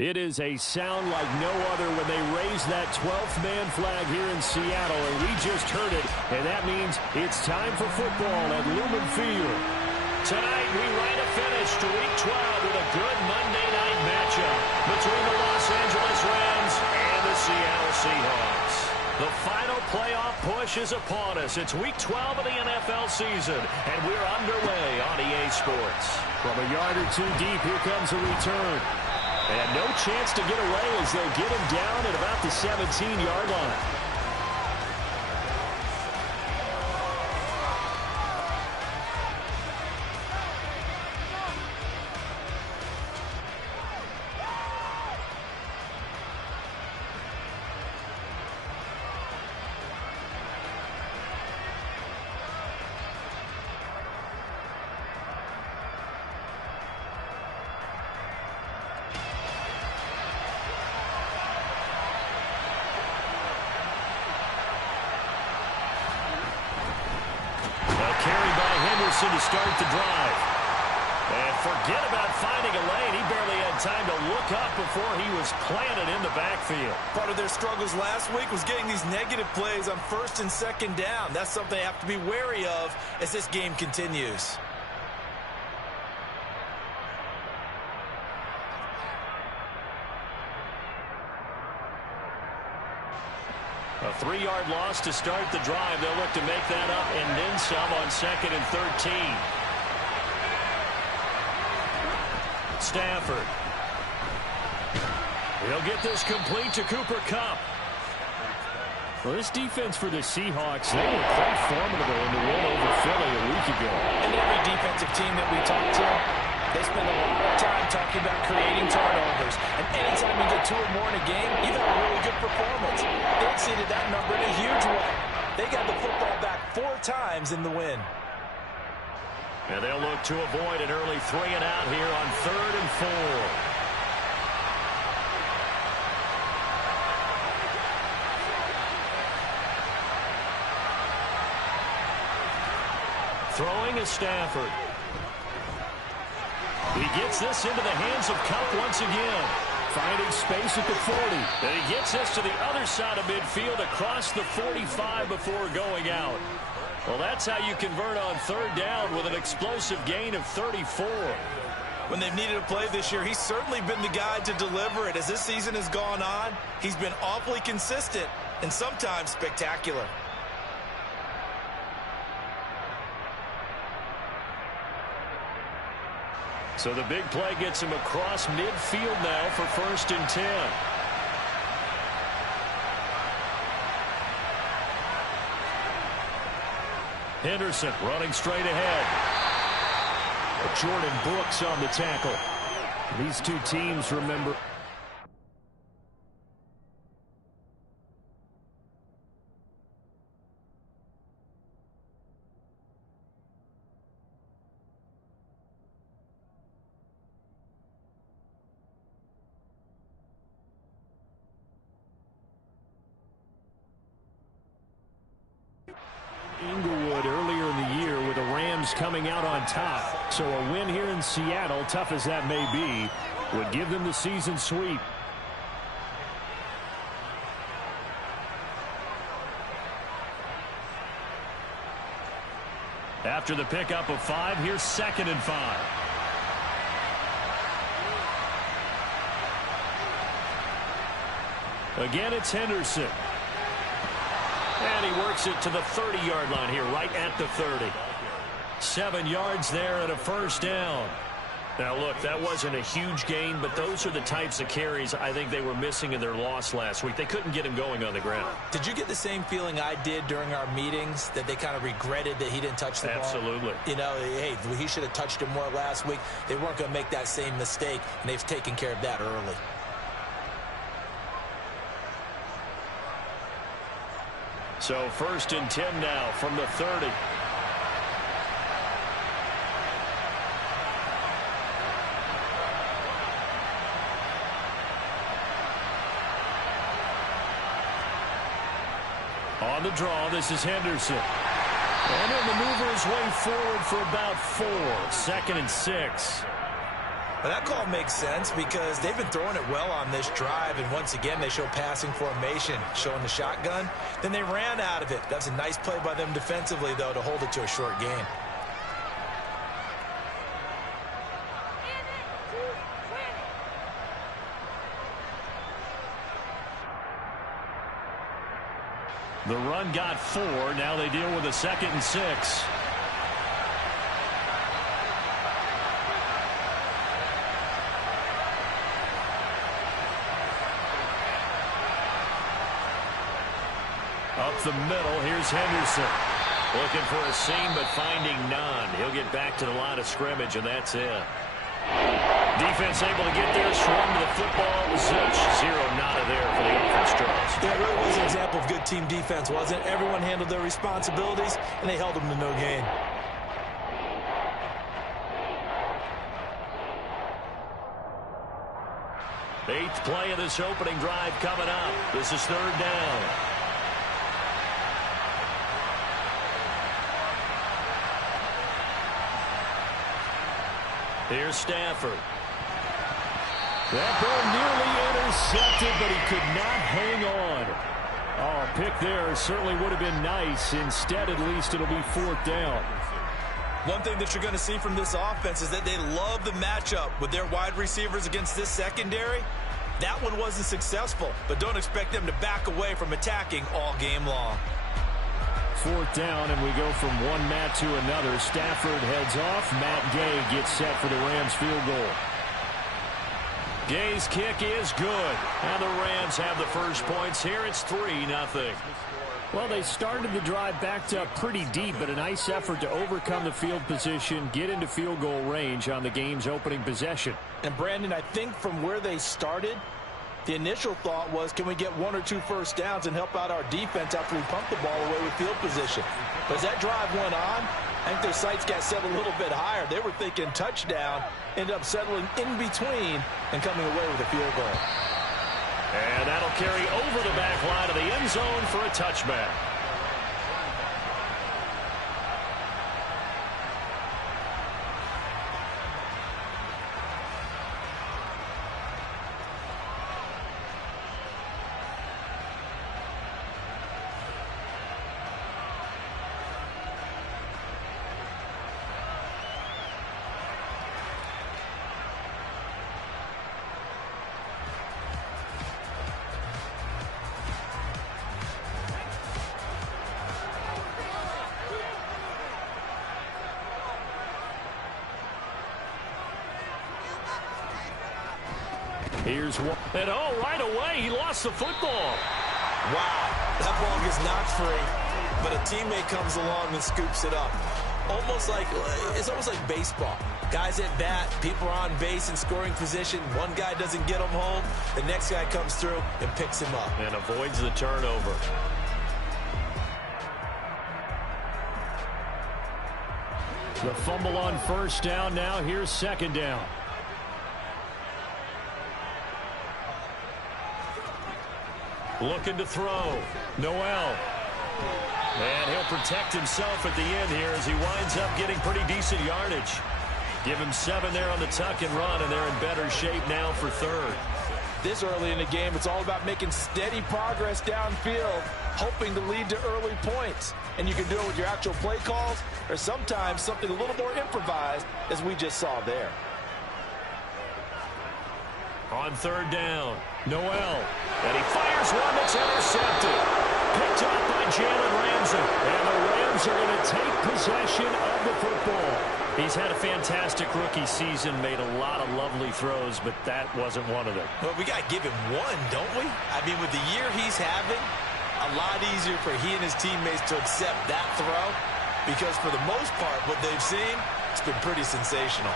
It is a sound like no other when they raise that 12th man flag here in Seattle, and we just heard it, and that means it's time for football at Lumen Field. Tonight, we write a finish to Week 12 with a good Monday night matchup between the Los Angeles Rams and the Seattle Seahawks. The final playoff push is upon us. It's Week 12 of the NFL season, and we're underway on EA Sports. From a yard or two deep, here comes a return. And no chance to get away as they'll get him down at about the 17-yard line. To start the drive. And forget about finding a lane. He barely had time to look up before he was planted in the backfield. Part of their struggles last week was getting these negative plays on first and second down. That's something they have to be wary of as this game continues. A 3-yard loss to start the drive. They'll look to make that up and then some on 2nd and 13. Stafford. He'll get this complete to Cooper Kupp. Well, this defense for the Seahawks, they were quite formidable in the win over Philly a week ago. And every defensive team that we talk to, they spend a lot of time talking about creating turnovers. And anytime you get 2 or more in a game, you've had a really good performance. They exceeded that number in a huge way. They got the football back 4 times in the win. And they'll look to avoid an early 3-and-out here on 3rd and 4. Throwing is Stafford. He gets this into the hands of Kupp once again. Finding space at the 40. And he gets this to the other side of midfield across the 45 before going out. Well, that's how you convert on 3rd down with an explosive gain of 34. When they've needed a play this year, he's certainly been the guy to deliver it. As this season has gone on, he's been awfully consistent and sometimes spectacular. So the big play gets him across midfield now for 1st and 10. Henderson running straight ahead. Jordan Brooks on the tackle. These two teams, remember, earlier in the year with the Rams coming out on top. So a win here in Seattle, tough as that may be, would give them the season sweep. After the pickup of 5, here's 2nd and 5. Again, it's Henderson. And he works it to the 30-yard line here, right at the 30. 7 yards there and a 1st down. Now, look, that wasn't a huge gain, but those are the types of carries I think they were missing in their loss last week. They couldn't get him going on the ground. Did you get the same feeling I did during our meetings, that they kind of regretted that he didn't touch the ball? Absolutely. You know, hey, he should have touched it more last week. They weren't going to make that same mistake, and they've taken care of that early. So 1st and 10 now from the 30. On the draw, this is Henderson. And he'll maneuver his way forward for about 4. 2nd and 6. Well, that call makes sense because they've been throwing it well on this drive, and once again, they show passing formation, showing the shotgun. Then they ran out of it. That's a nice play by them defensively, though, to hold it to a short gain. The run got 4. Now they deal with a 2nd and 6. Up the middle, here's Henderson. Looking for a seam, but finding none. He'll get back to the line of scrimmage, and that's it. Defense able to get there, swarm to the football. Zilch, 0 nada there for the offense draws. Yeah, it really was an example of good team defense, wasn't it? Everyone handled their responsibilities, and they held them to no gain. Eighth play of this opening drive coming up. This is 3rd down. Here's Stafford. That ball nearly intercepted, but he could not hang on. Oh, a pick there certainly would have been nice. Instead, at least, it'll be 4th down. One thing that you're going to see from this offense is that they love the matchup with their wide receivers against this secondary. That one wasn't successful, but don't expect them to back away from attacking all game long. 4th down, and we go from one Matt to another. Stafford heads off. Matt Gay gets set for the Rams field goal. Gay's kick is good, and the Rams have the first points here. It's 3-0. Well, they started the drive backed up pretty deep, but a nice effort to overcome the field position, get into field goal range on the game's opening possession. And, Brandon, I think from where they started, the initial thought was, can we get 1 or 2 first downs and help out our defense after we pump the ball away with field position? But as that drive went on, I think their sights got set a little bit higher. They were thinking touchdown, ended up settling in between and coming away with a field goal. And that'll carry over the back line of the end zone for a touchback. Here's one. And right away, he lost the football. Wow, that ball gets knocked free, but a teammate comes along and scoops it up. It's almost like baseball. Guys at bat, people are on base in scoring position. One guy doesn't get him home. The next guy comes through and picks him up. And avoids the turnover. The fumble on 1st down. Now here's 2nd down. Looking to throw. Noel. And he'll protect himself at the end here as he winds up getting pretty decent yardage. Give him 7 there on the tuck and run, and they're in better shape now for 3rd. This early in the game, it's all about making steady progress downfield, hoping to lead to early points. And you can do it with your actual play calls or sometimes something a little more improvised, as we just saw there. On 3rd down, Noel. And he fires one that's intercepted. Picked up by Jalen Ramsey. And the Rams are going to take possession of the football. He's had a fantastic rookie season, made a lot of lovely throws, but that wasn't one of them. Well, we got to give him one, don't we? I mean, with the year he's having, a lot easier for he and his teammates to accept that throw because for the most part, what they've seen, it's been pretty sensational.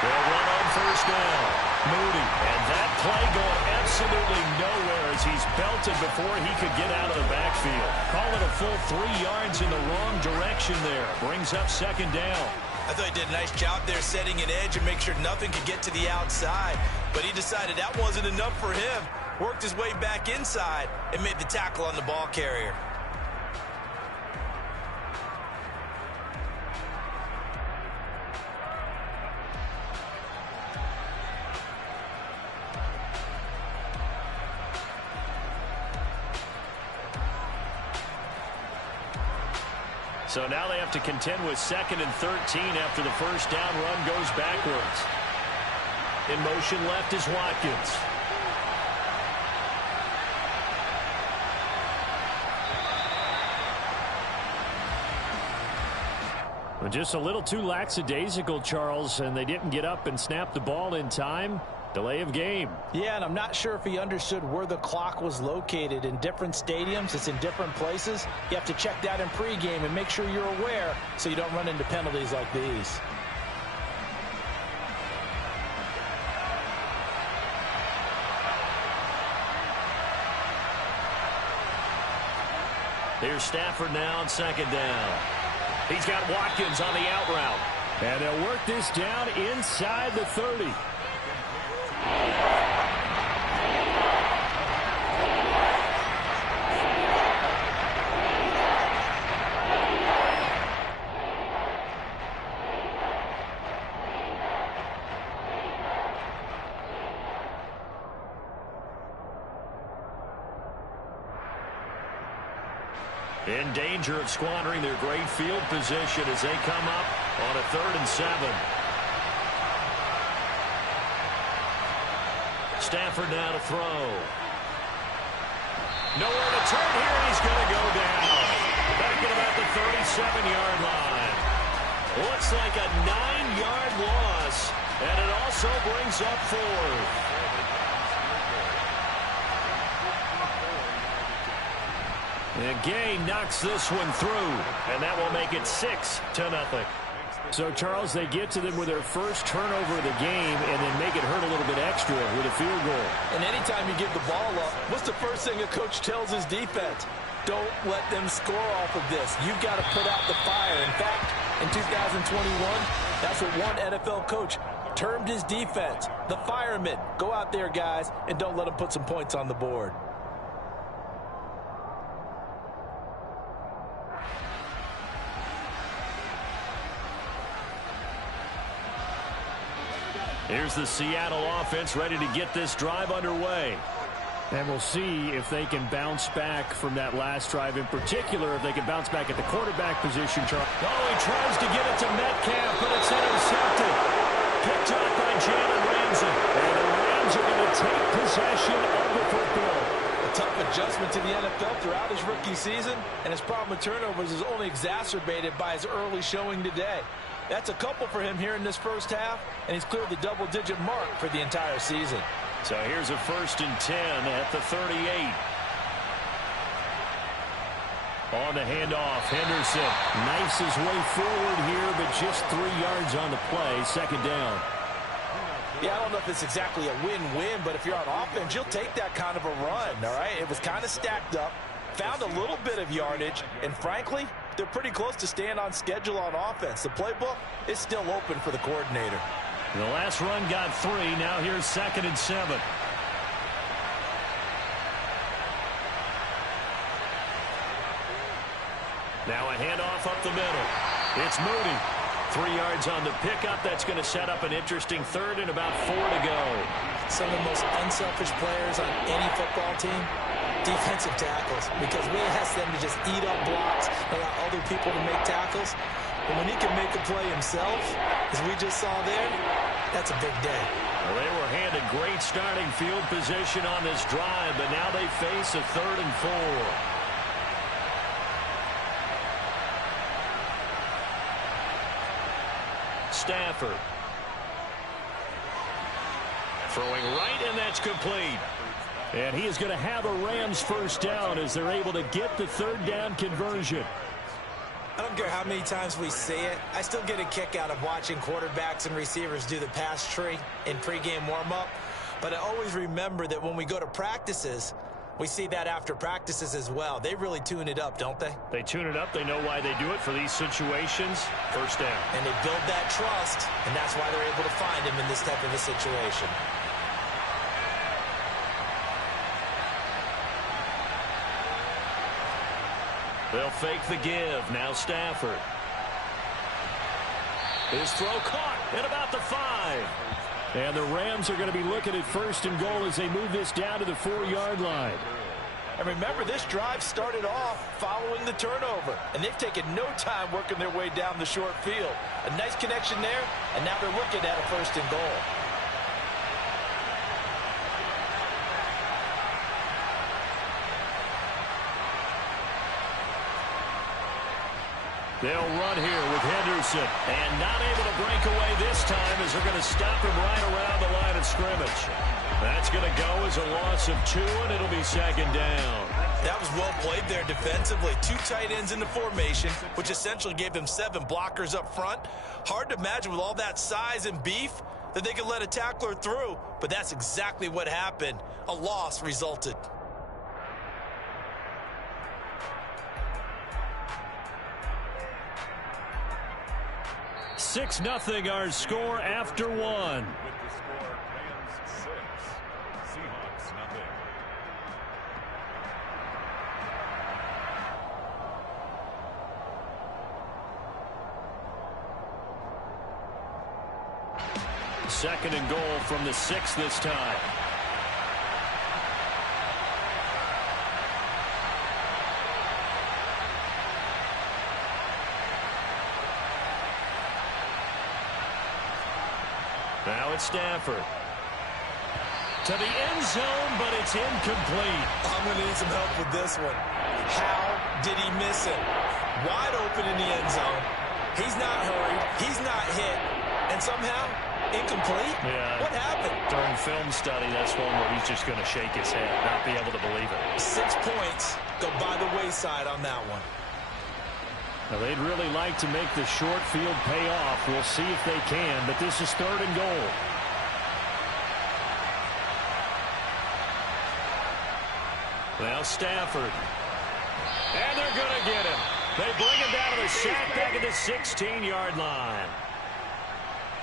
They'll run on 1st down. Moody. And that play going absolutely nowhere as he's belted before he could get out of the backfield. Call it a full 3 yards in the wrong direction there. Brings up 2nd down. I thought he did a nice job there setting an edge and make sure nothing could get to the outside. But he decided that wasn't enough for him. Worked his way back inside and made the tackle on the ball carrier. So now they have to contend with 2nd and 13 after the first down run goes backwards. In motion left is Watkins. Well, just a little too lackadaisical, Charles, and they didn't get up and snap the ball in time. Delay of game. Yeah, and I'm not sure if he understood where the clock was located. In different stadiums, it's in different places. You have to check that in pregame and make sure you're aware so you don't run into penalties like these. Here's Stafford now on 2nd down. He's got Watkins on the out route. And they'll work this down inside the 30. In danger of squandering their great field position as they come up on a 3rd and 7. Stafford now to throw. Nowhere to turn here, and he's going to go down. Back at about the 37-yard line. Looks like a 9-yard loss, and it also brings up 4th. And Gay knocks this one through, and that will make it 6-0. So, Charles, they get to them with their first turnover of the game and then make it hurt a little bit extra with a field goal. And anytime you give the ball up, what's the first thing a coach tells his defense? Don't let them score off of this. You've got to put out the fire. In fact, in 2021, that's what one NFL coach termed his defense, the firemen. Go out there, guys, and don't let them put some points on the board. Here's the Seattle offense ready to get this drive underway. And we'll see if they can bounce back from that last drive, in particular, if they can bounce back at the quarterback position. Oh, he tries to get it to Metcalf, but it's intercepted. Picked up by Jalen Ramsey. And the Rams are going to take possession of the football. A tough adjustment to the NFL throughout his rookie season, and his problem with turnovers is only exacerbated by his early showing today. That's a couple for him here in this first half, and he's cleared the double-digit mark for the entire season. So here's a 1st and 10 at the 38. On the handoff, Henderson knifes his way forward here, but just 3 yards on the play, 2nd down. Yeah, I don't know if it's exactly a win-win, but if you're on offense, you'll take that kind of a run, all right? It was kind of stacked up, found a little bit of yardage, and frankly, they're pretty close to staying on schedule on offense. The playbook is still open for the coordinator. The last run got 3. Now here's 2nd and 7. Now a handoff up the middle. It's Moody. 3 yards on the pickup. That's going to set up an interesting 3rd and about 4 to go. Some of the most unselfish players on any football team, defensive tackles, because we ask them to just eat up blocks, allow other people to make tackles. But when he can make a play himself, as we just saw there, that's a big day. Well, they were handed great starting field position on this drive, but now they face a 3rd and 4. Stafford. Throwing right, and that's complete. And he is going to have a Rams first down as they're able to get the 3rd down conversion. I don't care how many times we see it. I still get a kick out of watching quarterbacks and receivers do the pass tree in pregame warm-up. But I always remember that when we go to practices, we see that after practices as well. They really tune it up, don't they? They tune it up. They know why they do it for these situations. First down. And they build that trust, and that's why they're able to find him in this type of a situation. They'll fake the give. Now Stafford. His throw caught at about the 5. And the Rams are going to be looking at 1st and goal as they move this down to the 4-yard line. And remember, this drive started off following the turnover, and they've taken no time working their way down the short field. A nice connection there, and now they're looking at a 1st and goal. They'll run here with Henderson. And not able to break away this time as they're going to stop him right around the line of scrimmage. That's going to go as a loss of 2, and it'll be 2nd down. That was well played there defensively. 2 tight ends in the formation, which essentially gave them 7 blockers up front. Hard to imagine with all that size and beef that they could let a tackler through, but that's exactly what happened. A loss resulted. 6-0 our score after 1. With the score, Rams 6, Seahawks nothing. Second and goal from the 6 this time. Now it's Stafford. To the end zone, but it's incomplete. I'm going to need some help with this one. How did he miss it? Wide open in the end zone. He's not hurried. He's not hit. And somehow, incomplete? Yeah. What happened? During film study, that's one where he's just going to shake his head, not be able to believe it. 6 points go by the wayside on that one. Now, they'd really like to make the short field pay off. We'll see if they can, but this is 3rd and goal. Now Stafford. And they're going to get him. They bring him down to the sack back at the 16-yard line.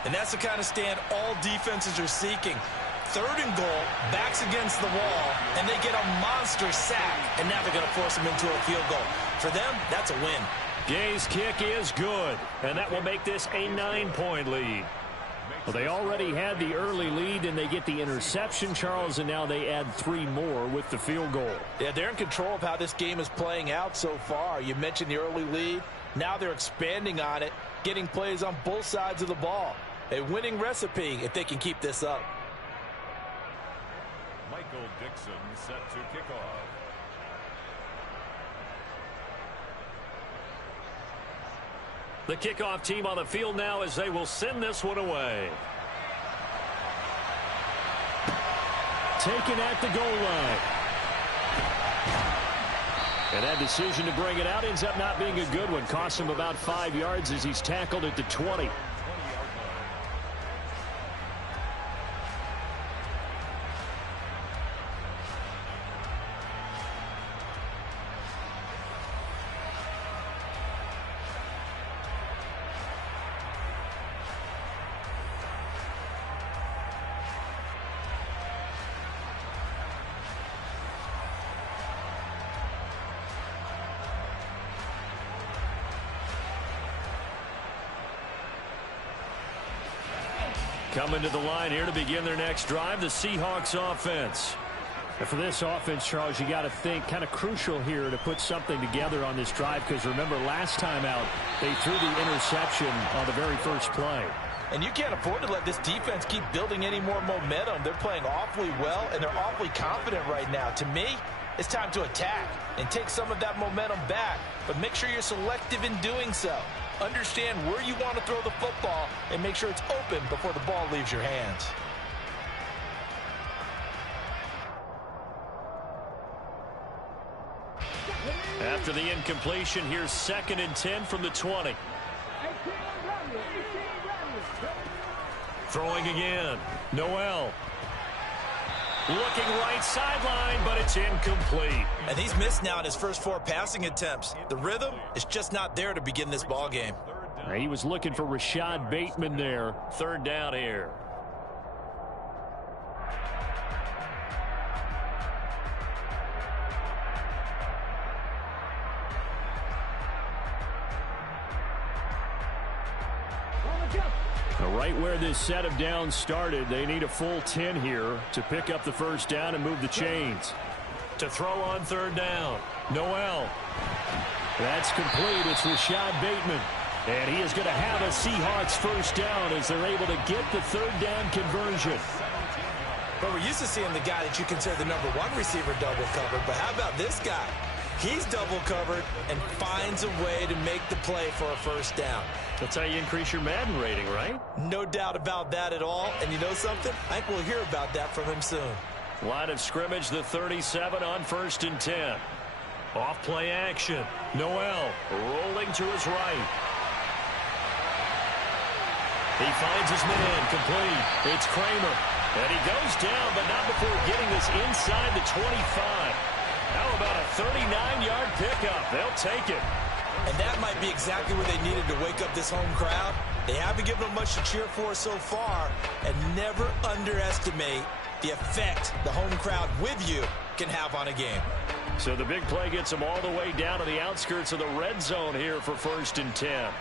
And that's the kind of stand all defenses are seeking. 3rd and goal, backs against the wall, and they get a monster sack. And now they're going to force him into a field goal. For them, that's a win. Gay's kick is good, and that will make this a 9-point lead. Well, they already had the early lead, and they get the interception, Charles, and now they add 3 more with the field goal. Yeah, they're in control of how this game is playing out so far. You mentioned the early lead. Now they're expanding on it, getting plays on both sides of the ball. A winning recipe if they can keep this up. Michael Dixon set to kick off. The kickoff team on the field now as they will send this one away. Taken at the goal line. And that decision to bring it out ends up not being a good one. Cost him about 5 yards as he's tackled at the 20. Coming to the line here to begin their next drive, the Seahawks offense. And for this offense, Charles, you got to think kind of crucial here to put something together on this drive, because remember last time out they threw the interception on the very first play. And you can't afford to let this defense keep building any more momentum. They're playing awfully well, and they're awfully confident right now. To me, it's time to attack and take some of that momentum back, but make sure you're selective in doing so. Understand where you want to throw the football and make sure it's open before the ball leaves your hands. After the incompletion, here's 2nd and 10 from the 20. Throwing again. Noel. Looking right sideline, but it's incomplete. And he's missed now in his first 4 passing attempts. The rhythm is just not there to begin this ball game. He was looking for Rashad Bateman there. 3rd down here. Right where this set of downs started, they need a full 10 here to pick up the 1st down and move the chains. To throw on third down. Noel. That's complete. It's Rashad Bateman. And he is going to have a Seahawks first down as they're able to get the third down conversion. But we're used to seeing the guy that you consider the number one receiver double covered. But how about this guy? He's double covered and finds a way to make the play for a first down. That's how you increase your Madden rating, right? No doubt about that at all. And you know something? I think we'll hear about that from him soon. Line of scrimmage, the 37 on 1st and 10. Off play action. Noel rolling to his right. He finds his man complete. It's Kramer. And he goes down, but not before getting this inside the 25. How about a 39-yard pickup? They'll take it. And that might be exactly what they needed to wake up this home crowd. They haven't given them much to cheer for so far. And never underestimate the effect the home crowd with you can have on a game. So the big play gets them all the way down to the outskirts of the red zone here for 1st and 10.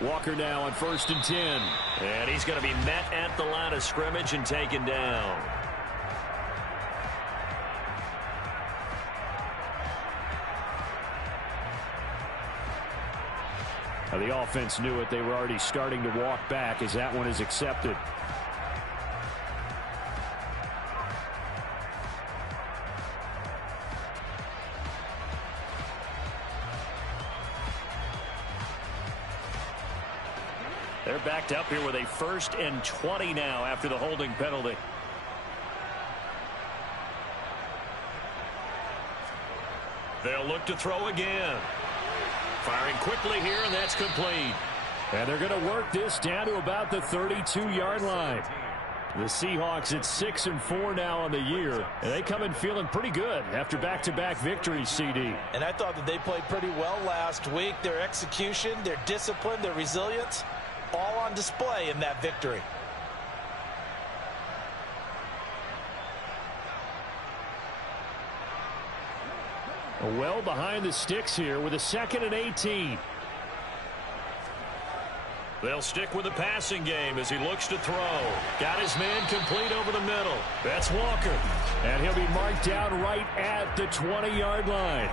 Walker now on 1st and 10. And he's going to be met at the line of scrimmage and taken down. Now the offense knew it. They were already starting to walk back as that one is accepted. They're backed up here with a 1st and 20 now after the holding penalty. They'll look to throw again. Firing quickly here, and that's complete. And they're going to work this down to about the 32-yard line. The Seahawks at 6-4 now on the year, and they come in feeling pretty good after back-to-back victories, CD. And I thought that they played pretty well last week. Their execution, their discipline, their resilience, all on display in that victory. Well behind the sticks here with a 2nd and 18. They'll stick with the passing game as he looks to throw. Got his man complete over the middle. That's Walker. And he'll be marked down right at the 20-yard line.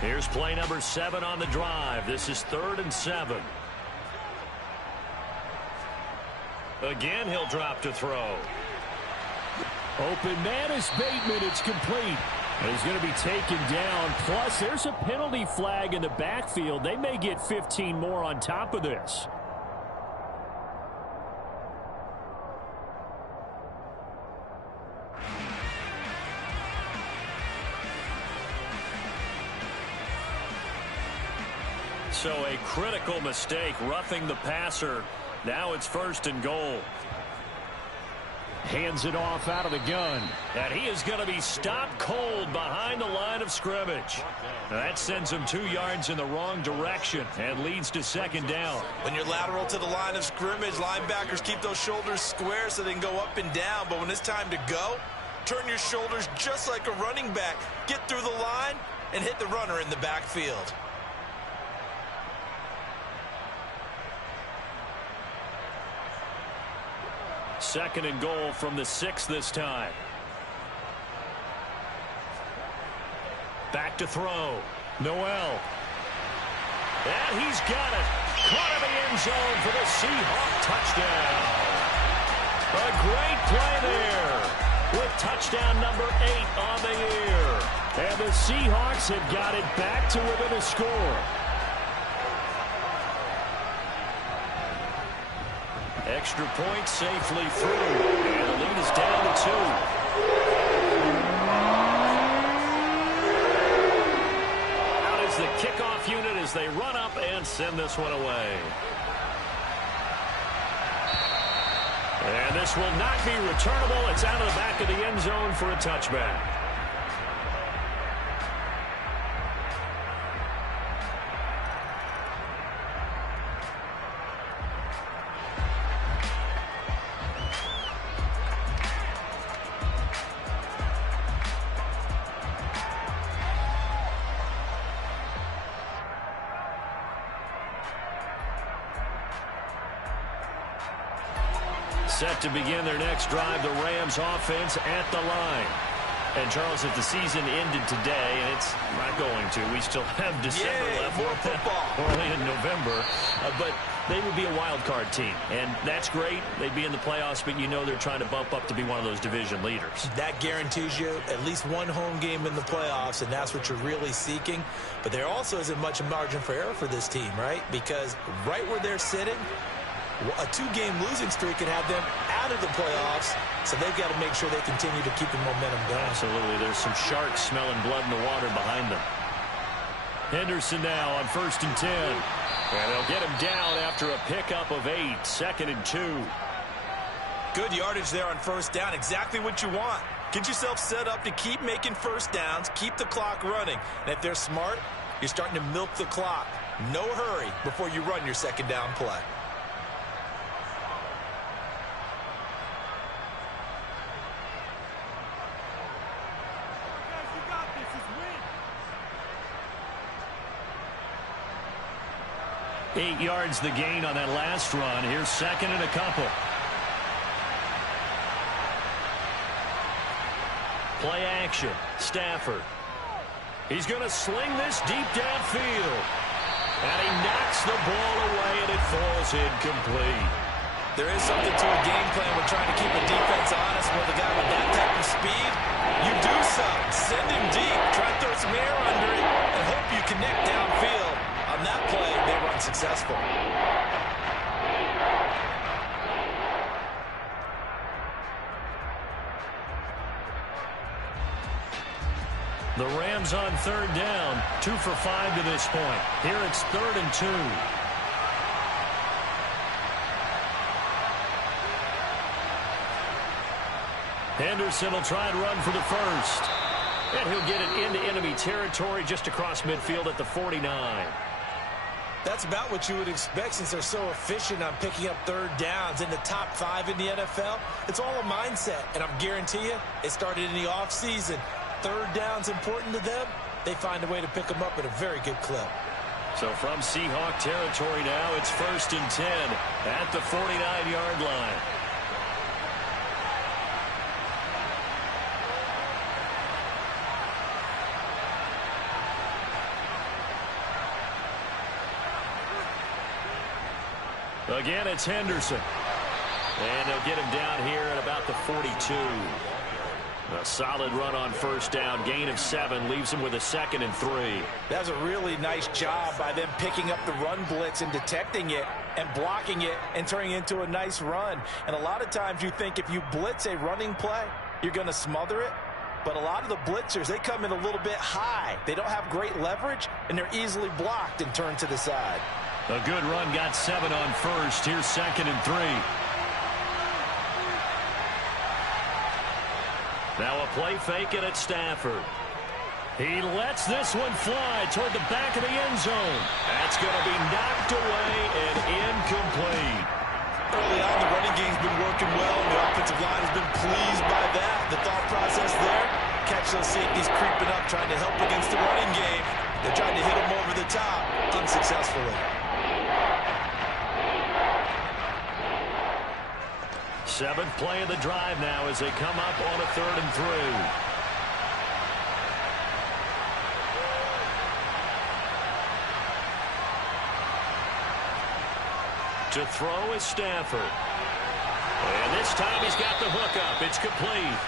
Here's play number 7 on the drive. This is 3rd and 7. Again, he'll drop to throw. Open man is Bateman. It's complete. And he's going to be taken down. Plus, there's a penalty flag in the backfield. They may get 15 more on top of this. So a critical mistake, roughing the passer. Now it's 1st and goal. Hands it off out of the gun. And he is going to be stopped cold behind the line of scrimmage. That sends him 2 yards in the wrong direction and leads to 2nd down. When you're lateral to the line of scrimmage, linebackers keep those shoulders square so they can go up and down. But when it's time to go, turn your shoulders just like a running back. Get through the line and hit the runner in the backfield. Second and goal from the 6 this time. Back to throw. Noel. And he's got it. Caught in the end zone for the Seahawk touchdown. A great play there with touchdown number 8 on the year. And the Seahawks have got it back to within a score. Extra point safely through. And the lead is down to 2. Out is the kickoff unit as they run up and send this one away. And this will not be returnable. It's out of the back of the end zone for a touchback. Set to begin their next drive, the Rams offense at the line. And, Charles, if the season ended today, and it's not going to, we still have December left. More football. We're only in November. But they would be a wild card team, and that's great. They'd be in the playoffs, but you know they're trying to bump up to be one of those division leaders. That guarantees you at least one home game in the playoffs, and that's what you're really seeking. But there also isn't much margin for error for this team, right? Because right where they're sitting, a two-game losing streak could have them out of the playoffs, so they've got to make sure they continue to keep the momentum going. Absolutely. There's some sharks smelling blood in the water behind them. Henderson now on 1st and 10. And they'll get him down after a pickup of 8, 2nd and 2. Good yardage there on 1st down. Exactly what you want. Get yourself set up to keep making 1st downs, keep the clock running. And if they're smart, you're starting to milk the clock. No hurry before you run your 2nd down play. Eight yards the gain on that last run. Here's 2nd and a couple. Play action. Stafford. He's going to sling this deep downfield. And he knocks the ball away, and it falls incomplete. There is something to a game plan with trying to keep a defense honest with a guy with that type of speed. You do something. Send him deep. Try to throw some air under it and hope you connect downfield. On that play, they were unsuccessful. The Rams on 3rd down, 2 for 5 to this point. Here it's 3rd and 2. Henderson will try and run for the first. And he'll get it into enemy territory just across midfield at the 49. That's about what you would expect since they're so efficient on picking up 3rd downs in the top 5 in the NFL. It's all a mindset, and I'm guarantee you it started in the offseason. 3rd down's important to them. They find a way to pick them up at a very good clip. So from Seahawk territory now, it's 1st and 10 at the 49-yard line. Again, it's Henderson. And they'll get him down here at about the 42. A solid run on 1st down. Gain of 7 leaves him with a 2nd and 3. That was a really nice job by them picking up the run blitz and detecting it and blocking it and turning it into a nice run. And a lot of times you think if you blitz a running play, you're going to smother it. But a lot of the blitzers, they come in a little bit high. They don't have great leverage, and they're easily blocked and turned to the side. A good run, got 7 on 1st. Here's 2nd and 3. Now a play fake it at Stafford. He lets this one fly toward the back of the end zone. That's going to be knocked away and incomplete. Early on, the running game's been working well, and the offensive line has been pleased by that. The thought process there, catch those safeties creeping up, trying to help against the running game. They're trying to hit them over the top, unsuccessfully. 7th play of the drive now as they come up on a 3rd and 3. To throw is Stafford. And this time he's got the hook up. It's complete.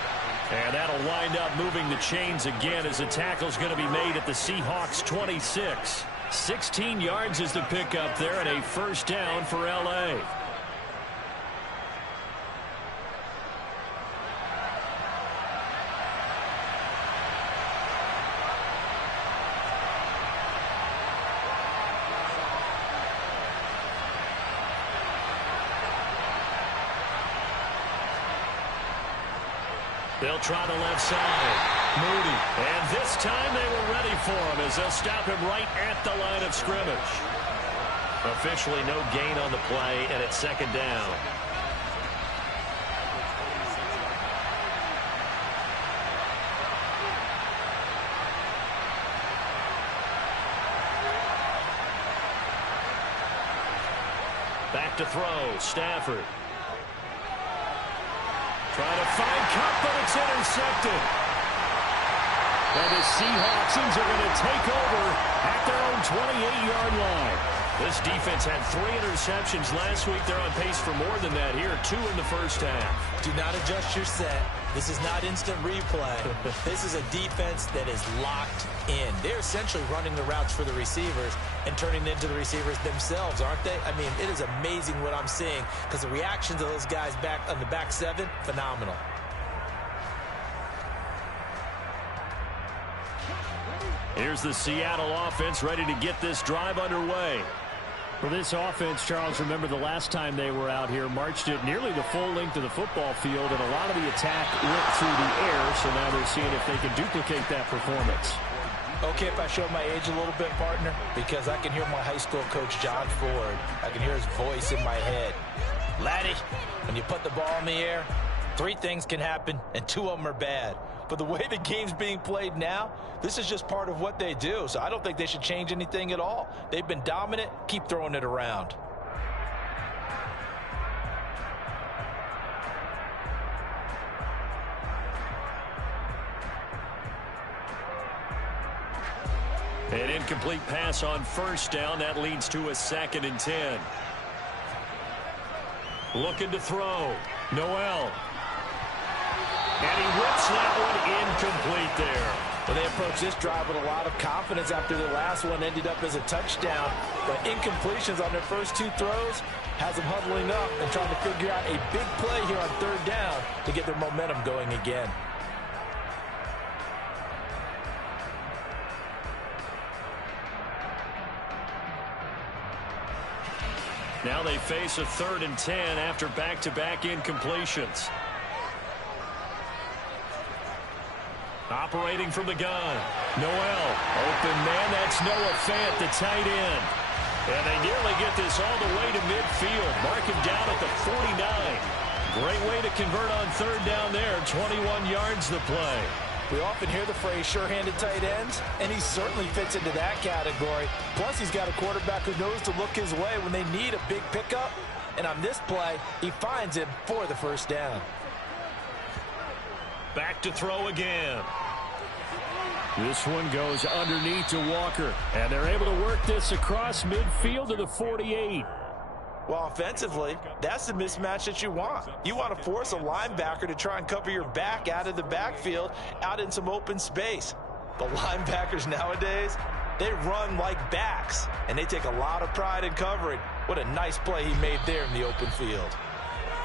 And that'll wind up moving the chains again as the tackle's going to be made at the Seahawks 26. 16 yards is the pickup there and a 1st down for L.A. They'll try the left side. Moody. And this time they were ready for him as they'll stop him right at the line of scrimmage. Officially no gain on the play, and it's 2nd down. Back to throw. Stafford. Trying to find Cup, but it's intercepted. And the Seahawks are going to take over at their own 28-yard line. This defense had 3 interceptions last week. They're on pace for more than that here, 2 in the first half. Do not adjust your set. This is not instant replay. This is a defense that is locked in. They're essentially running the routes for the receivers and turning it into the receivers themselves, aren't they? I mean, it is amazing what I'm seeing because the reactions of those guys back on the back 7, phenomenal. Here's the Seattle offense ready to get this drive underway. For this offense, Charles, remember the last time they were out here, marched it nearly the full length of the football field, and a lot of the attack went through the air, so now they're seeing if they can duplicate that performance. Okay, if I show my age a little bit, partner, because I can hear my high school coach, John Ford. I can hear his voice in my head. Laddie, when you put the ball in the air, 3 things can happen, and 2 of them are bad. But the way the game's being played now, this is just part of what they do. So I don't think they should change anything at all. They've been dominant. Keep throwing it around. An incomplete pass on first down. That leads to a 2nd and 10. Looking to throw. Noel. And he whips that one incomplete there. Well, they approached this drive with a lot of confidence after the last one ended up as a touchdown. But incompletions on their first 2 throws has them huddling up and trying to figure out a big play here on 3rd down to get their momentum going again. Now they face a 3rd and 10 after back-to-back incompletions. Operating from the gun. Noel. Open man. That's Noah Fant, the tight end. And they nearly get this all the way to midfield. Mark him down at the 49. Great way to convert on 3rd down there. 21 yards the play. We often hear the phrase sure-handed tight ends, and he certainly fits into that category. Plus, he's got a quarterback who knows to look his way when they need a big pickup. And on this play, he finds him for the 1st down. Back to throw again. This one goes underneath to Walker. And they're able to work this across midfield to the 48. Well, offensively, that's the mismatch that you want. You want to force a linebacker to try and cover your back out of the backfield, out in some open space. The linebackers nowadays, they run like backs, and they take a lot of pride in covering. What a nice play he made there in the open field.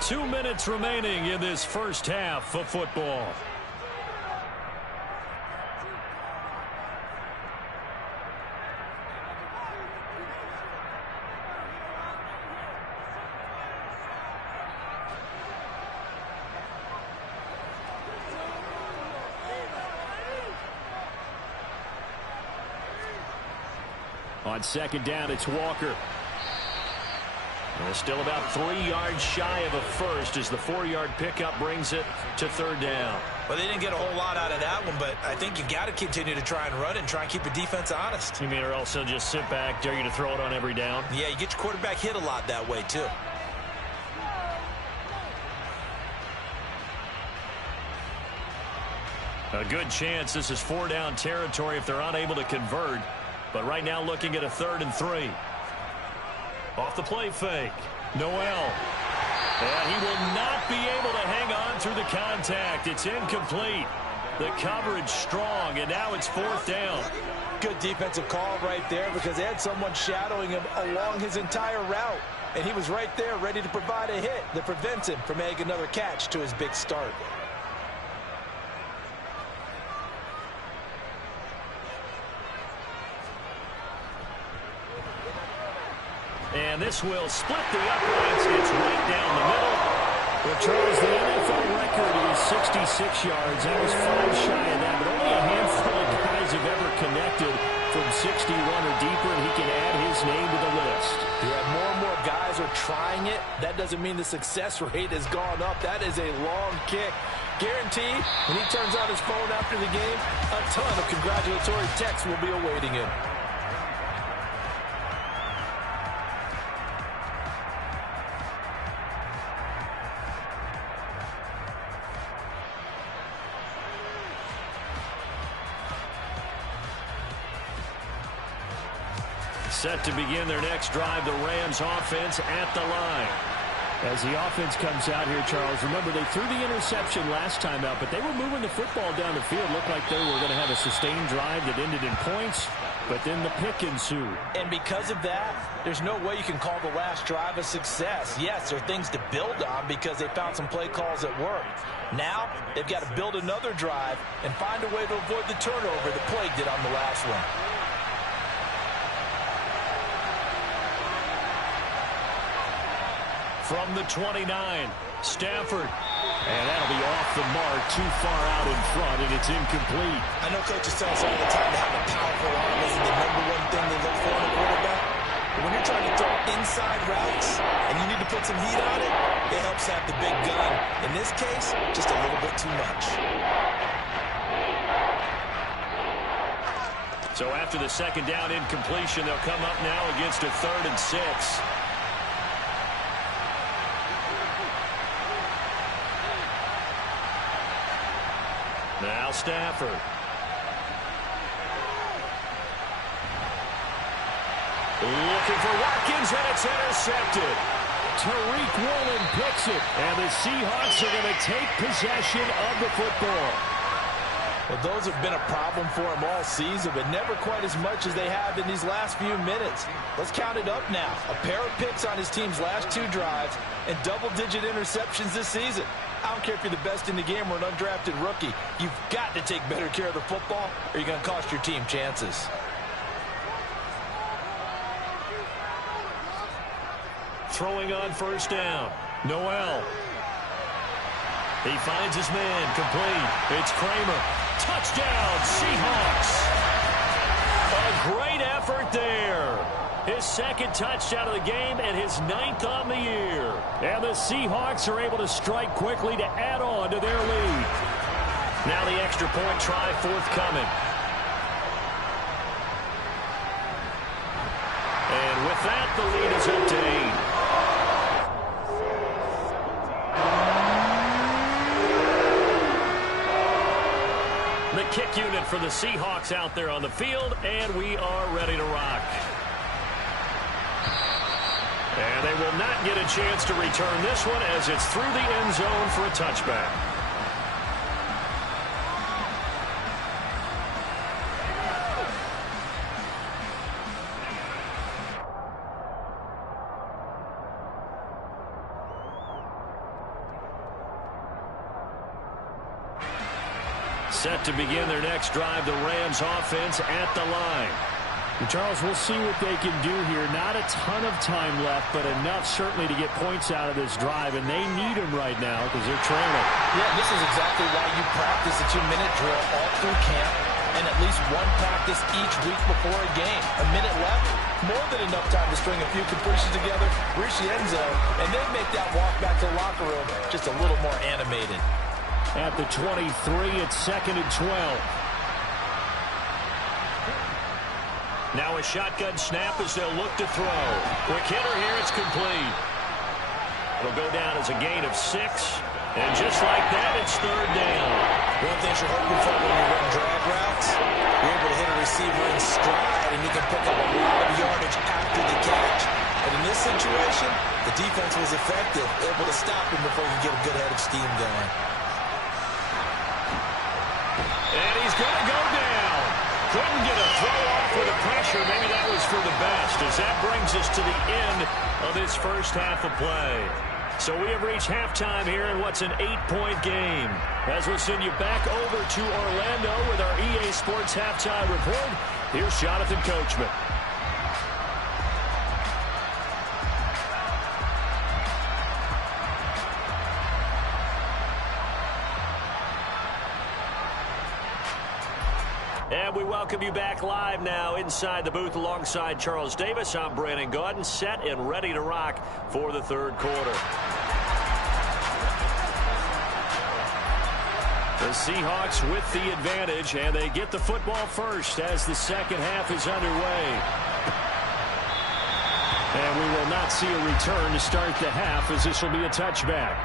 2 minutes remaining in this first half of football. On 2nd down, it's Walker. And still about 3 yards shy of a first as the 4-yard pickup brings it to 3rd down. Well, they didn't get a whole lot out of that one, but I think you got to continue to try and run and try and keep the defense honest. You mean, or else they'll just sit back, dare you to throw it on every down? Yeah, you get your quarterback hit a lot that way, too. A good chance this is 4-down territory if they're unable to convert. But right now looking at a 3rd and 3. Off the play fake. Noel. And he will not be able to hang on through the contact. It's incomplete. The coverage strong, and now it's 4th down. Good defensive call right there because they had someone shadowing him along his entire route. And he was right there ready to provide a hit that prevents him from making another catch to his big start. And this will split the uprights. It's right down the middle. Well, Charles, the NFL record is 66 yards. That was 5 shy of that, but only a handful of guys have ever connected from 61 or deeper, and he can add his name to the list. Yeah, more and more guys are trying it. That doesn't mean the success rate has gone up. That is a long kick. Guaranteed, when he turns on his phone after the game, a ton of congratulatory texts will be awaiting him. Set to begin their next drive, the Rams offense at the line. As the offense comes out here, Charles, remember they threw the interception last time out, but they were moving the football down the field. Looked like they were going to have a sustained drive that ended in points, but then the pick ensued. And because of that, there's no way you can call the last drive a success. Yes, there are things to build on because they found some play calls that worked. Now, they've got to build another drive and find a way to avoid the turnover that plagued it on the last one. From the 29, Stafford. And that'll be off the mark, too far out in front, and it's incomplete. I know coaches tell us all the time to have a powerful arm isn't the number one thing they look for in a quarterback. But when you're trying to throw inside routes and you need to put some heat on it, it helps have the big gun. In this case, just a little bit too much. So after the second down incompletion, they'll come up now against a 3rd and 6. Now Stafford. Looking for Watkins, and it's intercepted. Tariq Woolen picks it, and the Seahawks are going to take possession of the football. Well, those have been a problem for them all season, but never quite as much as they have in these last few minutes. Let's count it up now. A pair of picks on his team's last 2 drives and double-digit interceptions this season. I don't care if you're the best in the game or an undrafted rookie. You've got to take better care of the football or you're going to cost your team chances. Throwing on first down. Noel. He finds his man. Complete. It's Kramer. Touchdown, Seahawks. A great effort there. His second touchdown of the game and his 9th on the year. And the Seahawks are able to strike quickly to add on to their lead. Now the extra point try forthcoming. And with that, the lead is up to 8. The kick unit for the Seahawks out there on the field, and we are ready to rock. And they will not get a chance to return this one as it's through the end zone for a touchback. Set to begin their next drive, the Rams offense at the line. And Charles, we'll see what they can do here. Not a ton of time left, but enough certainly to get points out of this drive, and they need them right now because they're trailing. Yeah, this is exactly why you practice a 2-minute drill all through camp and at least one practice each week before a game. A minute left, more than enough time to string a few completions together, reach the end zone, and then make that walk back to the locker room just a little more animated. At the 23, it's 2nd and 12. Now a shotgun snap as they'll look to throw. Quick hitter here, it's complete. It'll go down as a gain of 6. And just like that, it's 3rd down. One thing you're hoping for when you run drag routes, you're able to hit a receiver in stride, and you can pick up a lot of yardage after the catch. But in this situation, the defense was effective, able to stop him before you get a good head of steam going. And he's going to go down. Couldn't get a throw off with the pressure. Maybe that was for the best, as that brings us to the end of this first half of play. So we have reached halftime here in what's an 8-point game. As we'll send you back over to Orlando with our EA Sports Halftime Report, here's Jonathan Coachman. And we welcome you back live now inside the booth alongside Charles Davis. I'm Brandon Gaudin, set and ready to rock for the 3rd quarter. The Seahawks with the advantage, and they get the football first as the second half is underway. And we will not see a return to start the half, as this will be a touchback.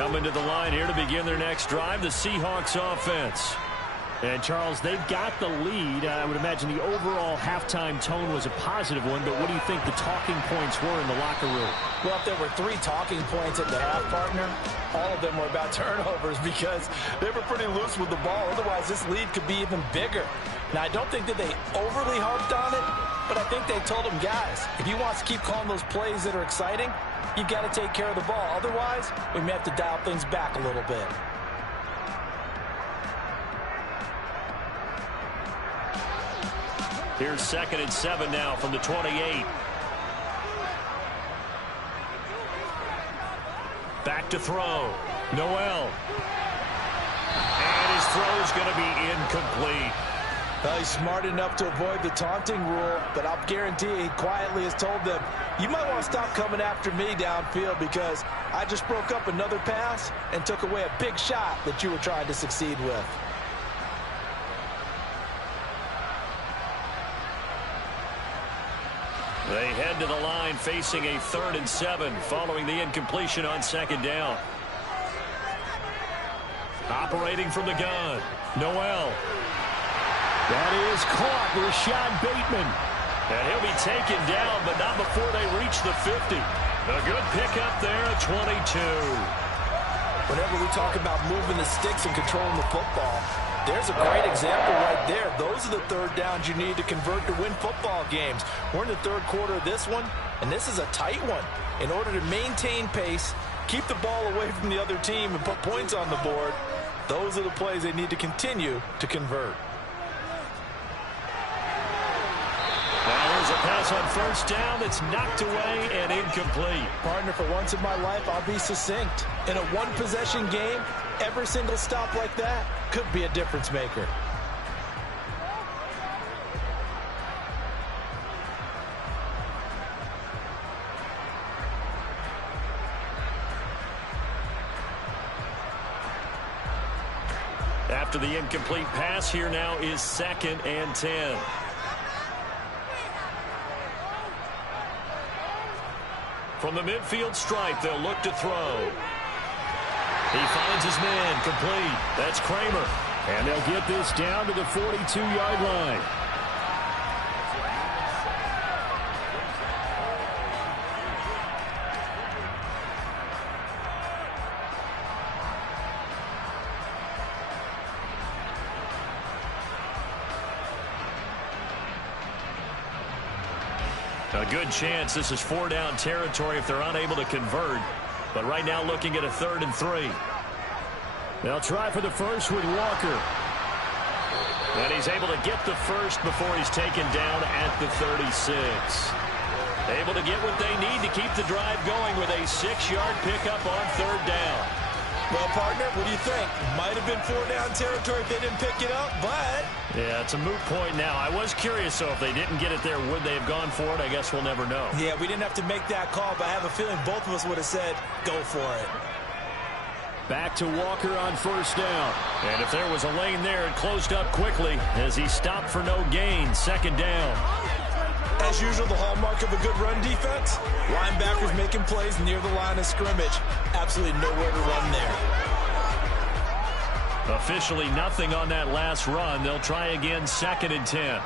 Coming to the line here to begin their next drive, the Seahawks offense. And, Charles, they've got the lead. I would imagine the overall halftime tone was a positive one, but what do you think the talking points were in the locker room? Well, if there were 3 talking points at the half, partner, all of them were about turnovers because they were pretty loose with the ball. Otherwise, this lead could be even bigger. Now, I don't think that they overly harped on it, but I think they told them, guys, if you want to keep calling those plays that are exciting, you've got to take care of the ball. Otherwise, we may have to dial things back a little bit. Here's 2nd and 7 now from the 28. Back to throw. Noel. And his throw's going to be incomplete. Well, he's smart enough to avoid the taunting rule, but I'll guarantee he quietly has told them, you might want to stop coming after me downfield because I just broke up another pass and took away a big shot that you were trying to succeed with. They head to the line facing a 3rd and 7 following the incompletion on 2nd down. Operating from the gun, Noel. That is caught, Rashad Bateman. And he'll be taken down, but not before they reach the 50. A good pickup there at 22. Whenever we talk about moving the sticks and controlling the football, there's a great example right there. Those are the 3rd downs you need to convert to win football games. We're in the 3rd quarter of this one, and this is a tight one. In order to maintain pace, keep the ball away from the other team, and put points on the board, those are the plays they need to continue to convert. Now there's a pass on 1st down that's knocked away and incomplete. Partner, for once in my life, I'll be succinct. In a one-possession game, every single stop like that could be a difference maker. After the incomplete pass, here now is 2nd and 10. From the midfield stripe, they'll look to throw. He finds his man, complete. That's Kramer. And they'll get this down to the 42-yard line. A good chance this is 4-down territory if they're unable to convert. But right now looking at a 3rd and 3. They'll try for the first with Walker. And he's able to get the first before he's taken down at the 36. Able to get what they need to keep the drive going with a 6-yard pickup on 3rd down. Well, partner, what do you think? Might have been 4-down territory if they didn't pick it up, but... Yeah, it's a moot point now. I was curious, so if they didn't get it there, would they have gone for it? I guess we'll never know. Yeah, we didn't have to make that call, but I have a feeling both of us would have said, go for it. Back to Walker on 1st down. And if there was a lane there, it closed up quickly as he stopped for no gain. 2nd down. As usual, the hallmark of a good run defense, linebackers making plays near the line of scrimmage. Absolutely nowhere to run there. Officially nothing on that last run. They'll try again, 2nd and 10.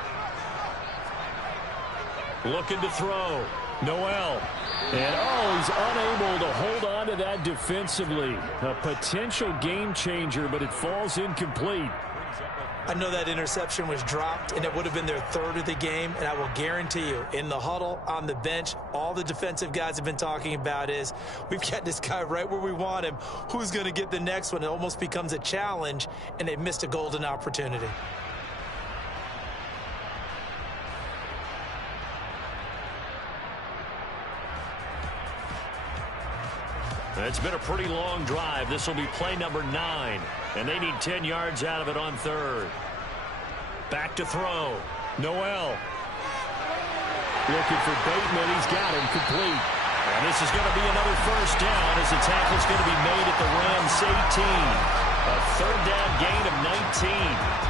Looking to throw. Noel. And, he's unable to hold on to that defensively. A potential game changer, but it falls incomplete. I know that interception was dropped, and it would have been their 3rd of the game, and I will guarantee you, in the huddle, on the bench, all the defensive guys have been talking about is, we've got this guy right where we want him. Who's going to get the next one? It almost becomes a challenge, and they missed a golden opportunity. It's been a pretty long drive. This will be play number 9. And they need 10 yards out of it on 3rd. Back to throw. Noel. Looking for Bateman. He's got him complete. And this is going to be another 1st down as the tackle's going to be made at the Rams 18. A 3rd down gain of 19.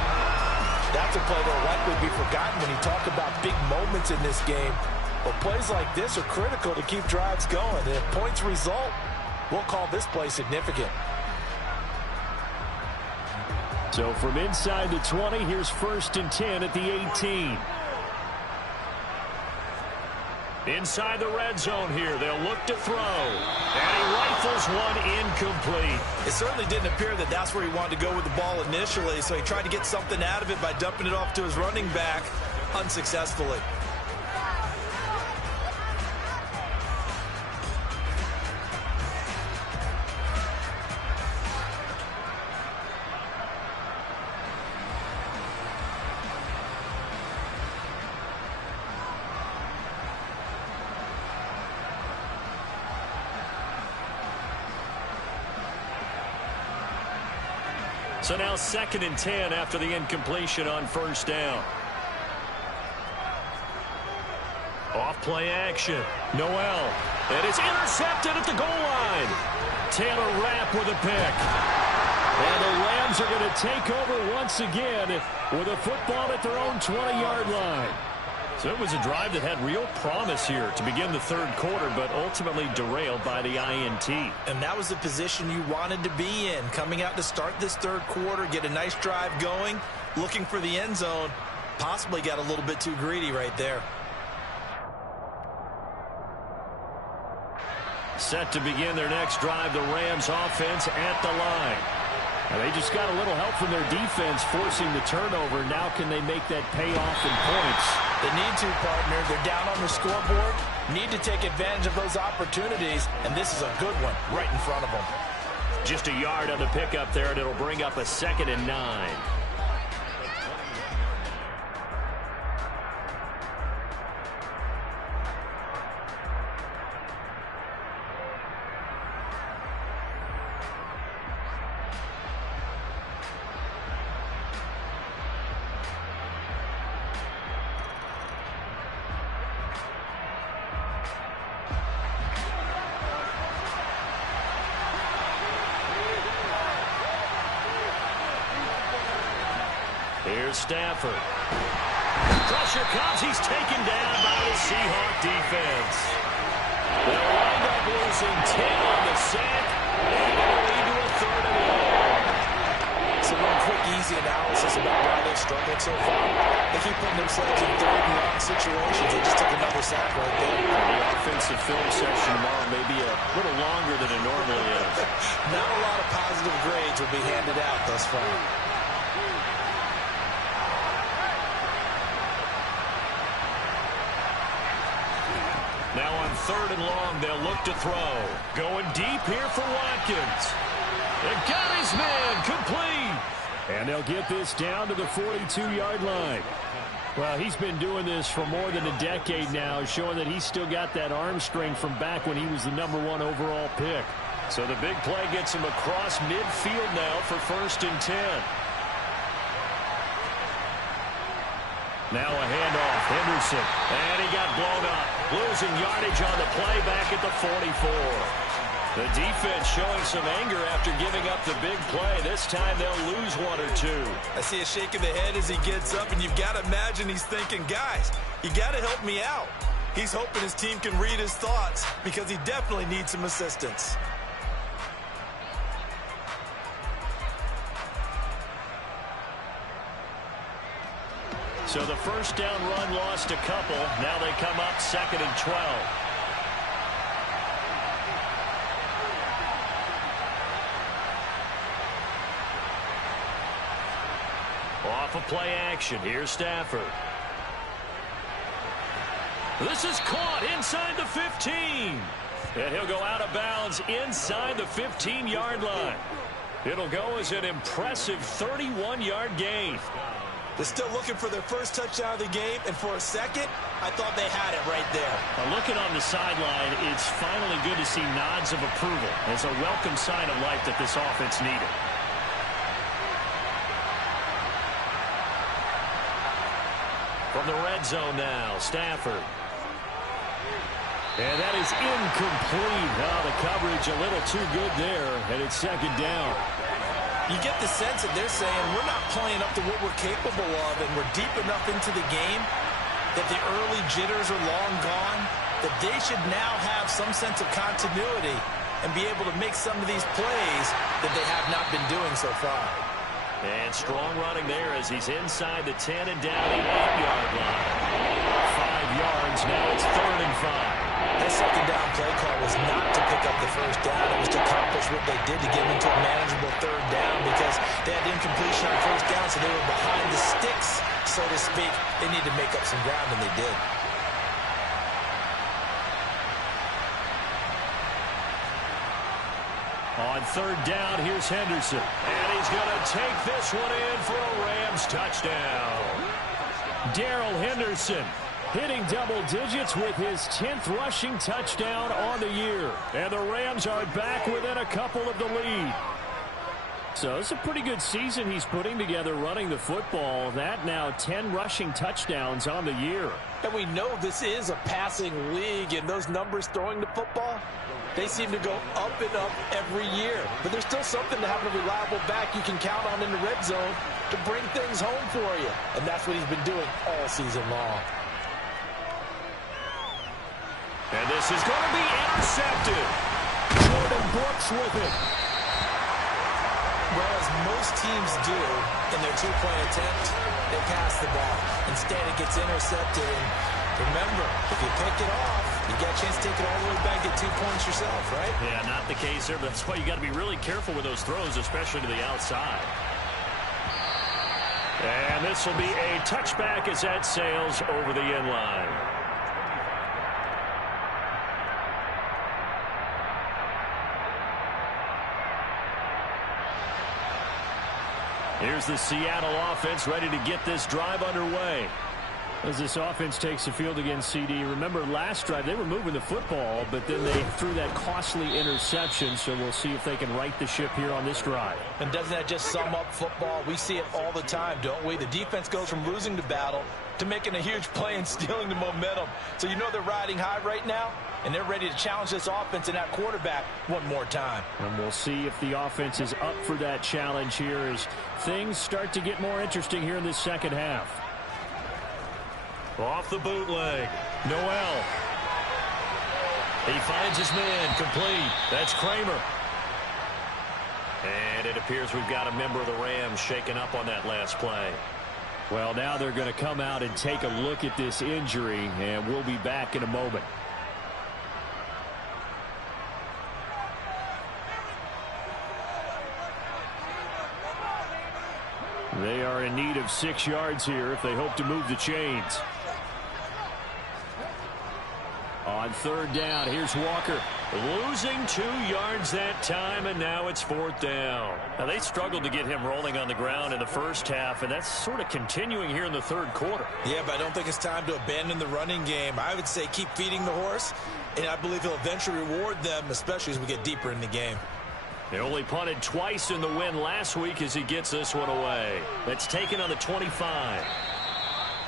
That's a play that will likely be forgotten when you talk about big moments in this game. But plays like this are critical to keep drives going. And if points result, We'll call this play significant. So from inside the 20, here's 1st and 10 at the 18. Inside the red zone here, they'll look to throw. And he rifles one incomplete. It certainly didn't appear that that's where he wanted to go with the ball initially, so he tried to get something out of it by dumping it off to his running back unsuccessfully. So now 2nd and 10 after the incompletion on 1st down. Off play action. Noel. And it's intercepted at the goal line. Taylor Rapp with a pick. And the Rams are going to take over once again with a football at their own 20-yard line. So it was a drive that had real promise here to begin the 3rd quarter, but ultimately derailed by the INT. And that was the position you wanted to be in, coming out to start this 3rd quarter, get a nice drive going, looking for the end zone. Possibly got a little bit too greedy right there. Set to begin their next drive, the Rams offense at the line. And they just got a little help from their defense forcing the turnover. Now can they make that pay off in points? They need to, partner. They're down on the scoreboard. Need to take advantage of those opportunities, and this is a good one right in front of them. Just a yard on the pickup there, and it'll bring up a 2nd and 9. Here's Stafford. Pressure comes. He's taken down by the Seahawk defense. They'll wind up losing 10 on the sack, and it'll lead to a 3rd and long. So one quick, easy analysis about why they've struggled so far. They keep putting themselves in 3rd and long situations. They just took another sack right there. The offensive film session tomorrow may be a little longer than it normally is. Not a lot of positive grades will be handed out thus far. Now on 3rd and long, they'll look to throw. Going deep here for Watkins. And got his man complete. And they'll get this down to the 42-yard line. Well, he's been doing this for more than a decade now, showing that he's still got that arm strength from back when he was the #1 overall pick. So the big play gets him across midfield now for 1st and 10. Now a handoff, Henderson, and he got blown up. Losing yardage on the play back at the 44. The defense showing some anger after giving up the big play. This time they'll lose 1 or 2. I see a shake of the head as he gets up, and you've got to imagine he's thinking, guys, you got to help me out. He's hoping his team can read his thoughts because he definitely needs some assistance. So the 1st down run lost a couple. Now they come up 2nd and 12. Off of play action. Here's Stafford. This is caught inside the 15. And he'll go out of bounds inside the 15-yard line. It'll go as an impressive 31-yard gain. They're still looking for their first touchdown of the game, and for a second, I thought they had it right there. Looking on the sideline, it's finally good to see nods of approval. It's a welcome sign of life that this offense needed. From the red zone now, Stafford. And that is incomplete. Oh, the coverage a little too good there, and it's 2nd down. You get the sense that they're saying we're not playing up to what we're capable of, and we're deep enough into the game that the early jitters are long gone, that they should now have some sense of continuity and be able to make some of these plays that they have not been doing so far. And strong running there as he's inside the 10 and down the 8-yard line. 5 yards, now it's 3rd and 5. That second down play call was not to pick up the first down. It was to accomplish what they did to get them into a manageable 3rd down because they had incompletion on first down, so they were behind the sticks, so to speak. They needed to make up some ground, and they did. On 3rd down, here's Henderson. And he's going to take this one in for a Rams touchdown. Darrell Henderson hitting double digits with his 10th rushing touchdown on the year. And the Rams are back within a couple of the lead. So it's a pretty good season he's putting together running the football. That now 10 rushing touchdowns on the year. And we know this is a passing league, and those numbers throwing the football, they seem to go up and up every year. But there's still something to having a reliable back you can count on in the red zone to bring things home for you. And that's what he's been doing all season long. And this is going to be intercepted. Jordan Brooks with it. Well, as most teams do in their two-point attempt, they pass the ball. Instead, it gets intercepted. And remember, if you pick it off, you get a chance to take it all the way back, get 2 points yourself, right? Yeah, not the case there, but that's why you got to be really careful with those throws, especially to the outside. And this will be a touchback as that sails over the end line. Here's the Seattle offense ready to get this drive underway. As this offense takes the field against CD, remember last drive they were moving the football, but then they threw that costly interception, so we'll see if they can right the ship here on this drive. And doesn't that just sum up football? We see it all the time, don't we? The defense goes from losing the battle to making a huge play and stealing the momentum. So you know they're riding high right now, and they're ready to challenge this offense and that quarterback one more time. And we'll see if the offense is up for that challenge here as things start to get more interesting here in this second half. Off the bootleg. Noel. He finds his man complete. That's Kramer. And it appears we've got a member of the Rams shaken up on that last play. Well, now they're going to come out and take a look at this injury, and we'll be back in a moment. They are in need of 6 yards here if they hope to move the chains. On 3rd down, here's Walker. Losing 2 yards that time, and now it's 4th down. Now, they struggled to get him rolling on the ground in the first half, and that's sort of continuing here in the 3rd quarter. Yeah, but I don't think it's time to abandon the running game. I would say keep feeding the horse, and I believe he'll eventually reward them, especially as we get deeper in the game. They only punted twice in the win last week as he gets this one away. That's taken on the 25.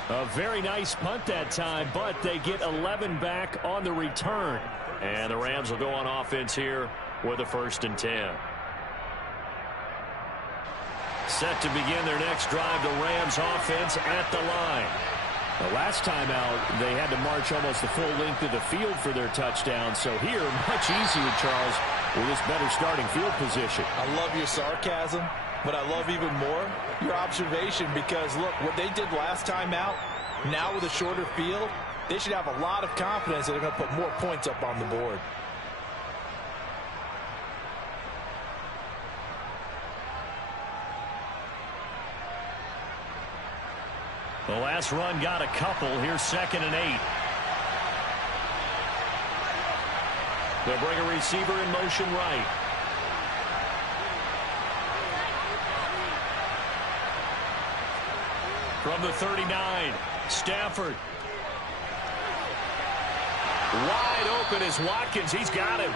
A very nice punt that time, but they get 11 back on the return. And the Rams will go on offense here with a 1st and 10. Set to begin their next drive, the Rams offense at the line. The last time out, they had to march almost the full length of the field for their touchdown. So here, much easier, Charles, with this better starting field position. I love your sarcasm, but I love even more your observation because, look, what they did last time out, now with a shorter field, they should have a lot of confidence that they're going to put more points up on the board. The last run got a couple. Here's 2nd and 8. They'll bring a receiver in motion right. From the 39, Stafford. Wide open is Watkins. He's got him.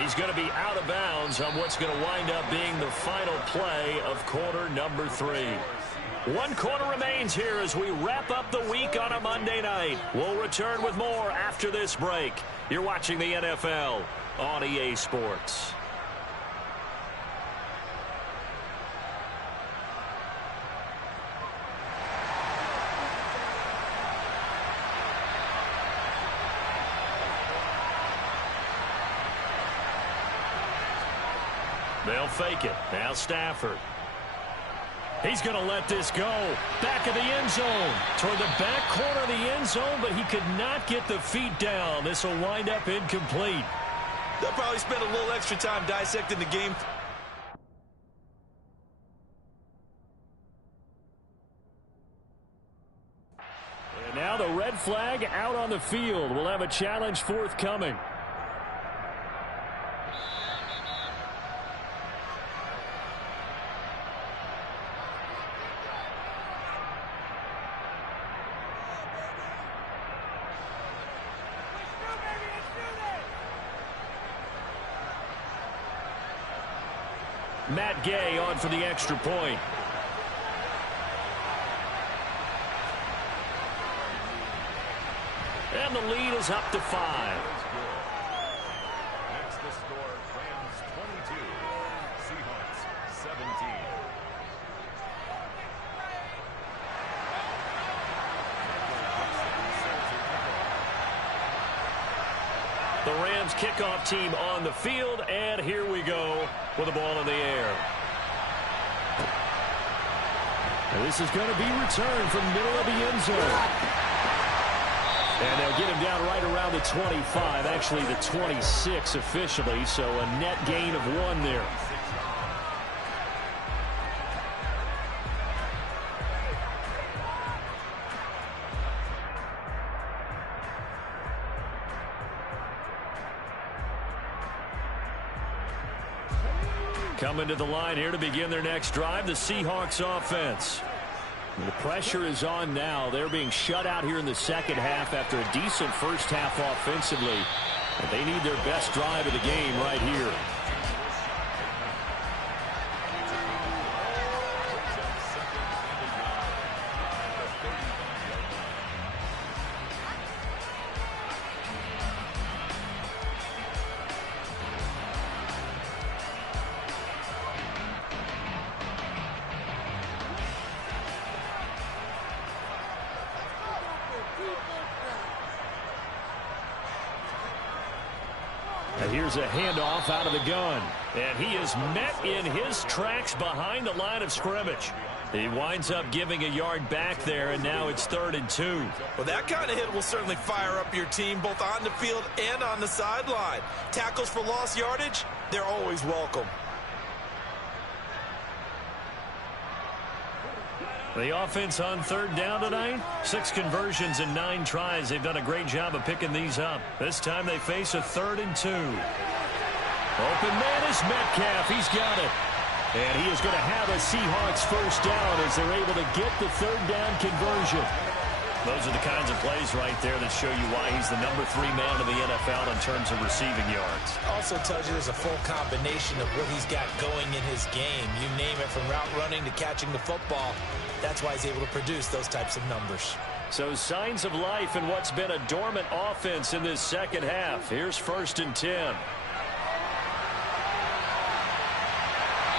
He's going to be out of bounds on what's going to wind up being the final play of quarter number 3. 1 quarter remains here as we wrap up the week on a Monday night. We'll return with more after this break. You're watching the NFL on EA Sports. They'll fake it. Now Stafford. He's going to let this go. Back of the end zone. Toward the back corner of the end zone, but he could not get the feet down. This will wind up incomplete. They'll probably spend a little extra time dissecting the game. And now the red flag out on the field. We'll have a challenge forthcoming. Matt Gay on for the extra point. And the lead is up to 5. Next the score, Rams 22, Seahawks 17. The Rams kickoff team on the field, and here we go with the ball in the air. And this is going to be returned from middle of the end zone. And they'll get him down right around the 25, actually the 26 officially, so a net gain of 1 there. Coming to the line here to begin their next drive, the Seahawks offense. The pressure is on now. They're being shut out here in the second half after a decent first half offensively. And they need their best drive of the game right here. Here's a handoff out of the gun. And he is met in his tracks behind the line of scrimmage. He winds up giving a yard back there, and now it's 3rd and 2. Well, that kind of hit will certainly fire up your team both on the field and on the sideline. Tackles for lost yardage, they're always welcome. The offense on 3rd down tonight. 6 conversions and 9 tries. They've done a great job of picking these up. This time they face a 3rd and 2. Open man is Metcalf. He's got it. And he is going to have a Seahawks first down as they're able to get the 3rd down conversion. Those are the kinds of plays right there that show you why he's the number 3 man in the NFL in terms of receiving yards. Also tells you there's a full combination of what he's got going in his game. You name it, from route running to catching the football. That's why he's able to produce those types of numbers. So signs of life in what's been a dormant offense in this second half. Here's 1st and 10.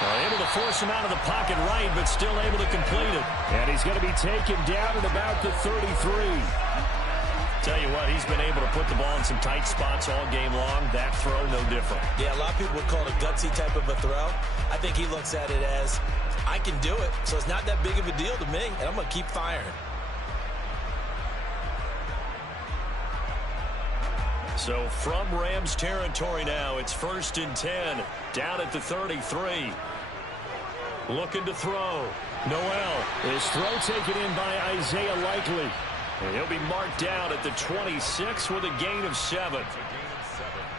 Able to force him out of the pocket right, but still able to complete it. And he's going to be taken down at about the 33. Tell you what, he's been able to put the ball in some tight spots all game long. That throw, no different. Yeah, a lot of people would call it a gutsy type of a throw. I think he looks at it as, I can do it, so it's not that big of a deal to me, and I'm going to keep firing. So from Rams territory now, it's 1st and 10, down at the 33. Looking to throw. Noel. His throw taken in by Isaiah Likely. And he'll be marked down at the 26 with a gain of 7.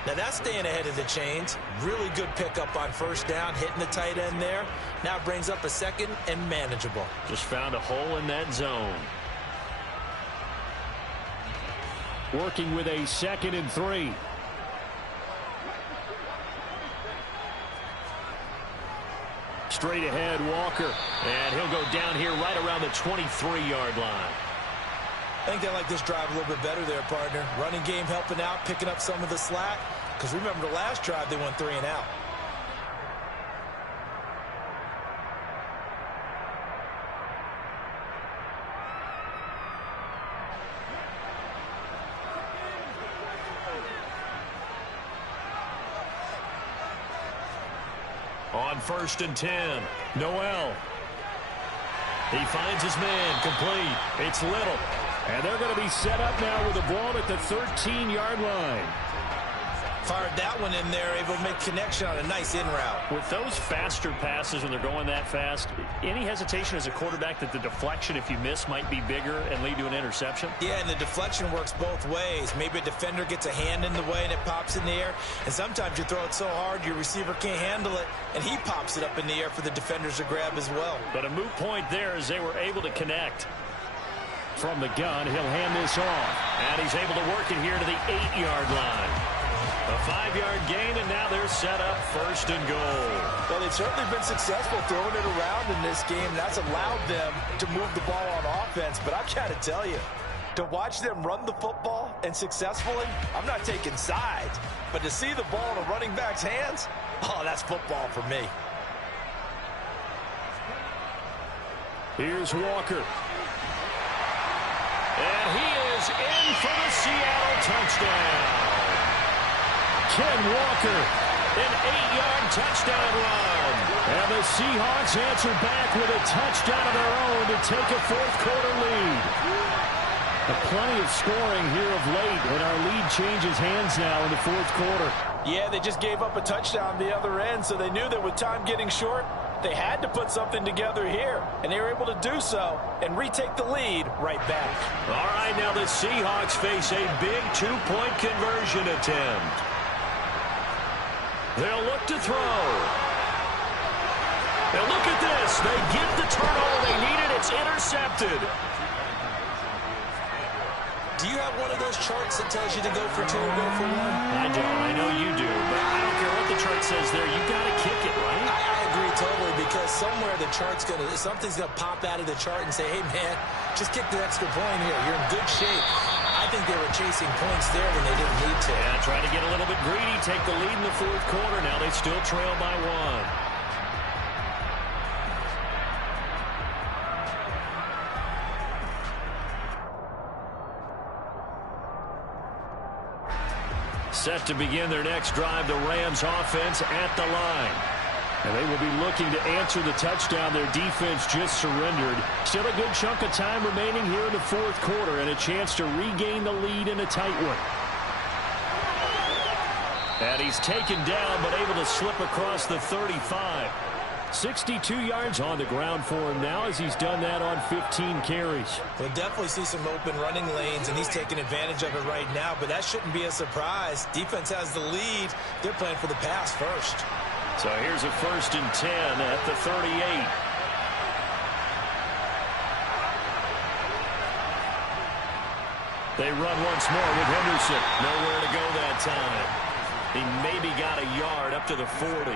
Now that's staying ahead of the chains. Really good pickup on 1st down, hitting the tight end there. Now brings up a 2nd and manageable. Just found a hole in that zone. Working with a 2nd and 3. Straight ahead, Walker. And he'll go down here right around the 23-yard line. I think they like this drive a little bit better there, partner. Running game helping out, picking up some of the slack. Because remember, the last drive, they went 3 and out. On 1st and 10. Noel. He finds his man. Complete. It's Little. And they're going to be set up now with the ball at the 13-yard line. Fired that one in there, able to make connection on a nice in route. With those faster passes when they're going that fast, any hesitation as a quarterback that the deflection, if you miss, might be bigger and lead to an interception? Yeah, and the deflection works both ways. Maybe a defender gets a hand in the way and it pops in the air. And sometimes you throw it so hard your receiver can't handle it, and he pops it up in the air for the defenders to grab as well. But a moot point there as they were able to connect. From the gun, he'll hand this off. And he's able to work it here to the 8-yard line. A 5-yard gain, and now they're set up 1st and goal. Well, they've certainly been successful throwing it around in this game. That's allowed them to move the ball on offense. But I've got to tell you, to watch them run the football and successfully, I'm not taking sides. But to see the ball in a running back's hands, oh, that's football for me. Here's Walker. And he is in for the Seattle touchdown. Ken Walker, an 8-yard touchdown run. And the Seahawks answer back with a touchdown of their own to take a 4th-quarter lead. Plenty of scoring here of late, and our lead changes hands now in the 4th quarter. Yeah, they just gave up a touchdown the other end, so they knew that with time getting short, they had to put something together here, and they were able to do so and retake the lead right back. All right, now the Seahawks face a big 2-point conversion attempt. They'll look to throw. And look at this. They get the turnover they needed. It's intercepted. Do you have one of those charts that tells you to go for 2 or go for 1? I don't. I know you do. But I don't care what the chart says there. You got to kick it, right? I agree totally, because somewhere the chart's something's going to pop out of the chart and say, hey, man, just kick the extra point here. You're in good shape. I think they were chasing points there when they didn't need to. Yeah, trying to get a little bit greedy, take the lead in the 4th quarter. Now they still trail by 1. Set to begin their next drive, the Rams offense at the line. And they will be looking to answer the touchdown their defense just surrendered. Still a good chunk of time remaining here in the 4th quarter and a chance to regain the lead in a tight one. And he's taken down but able to slip across the 35. 62 yards on the ground for him now as he's done that on 15 carries. We'll definitely see some open running lanes, and he's taking advantage of it right now, but that shouldn't be a surprise. Defense has the lead. They're playing for the pass first. So here's a 1st and 10 at the 38. They run once more with Henderson. Nowhere to go that time. He maybe got a yard up to the 40.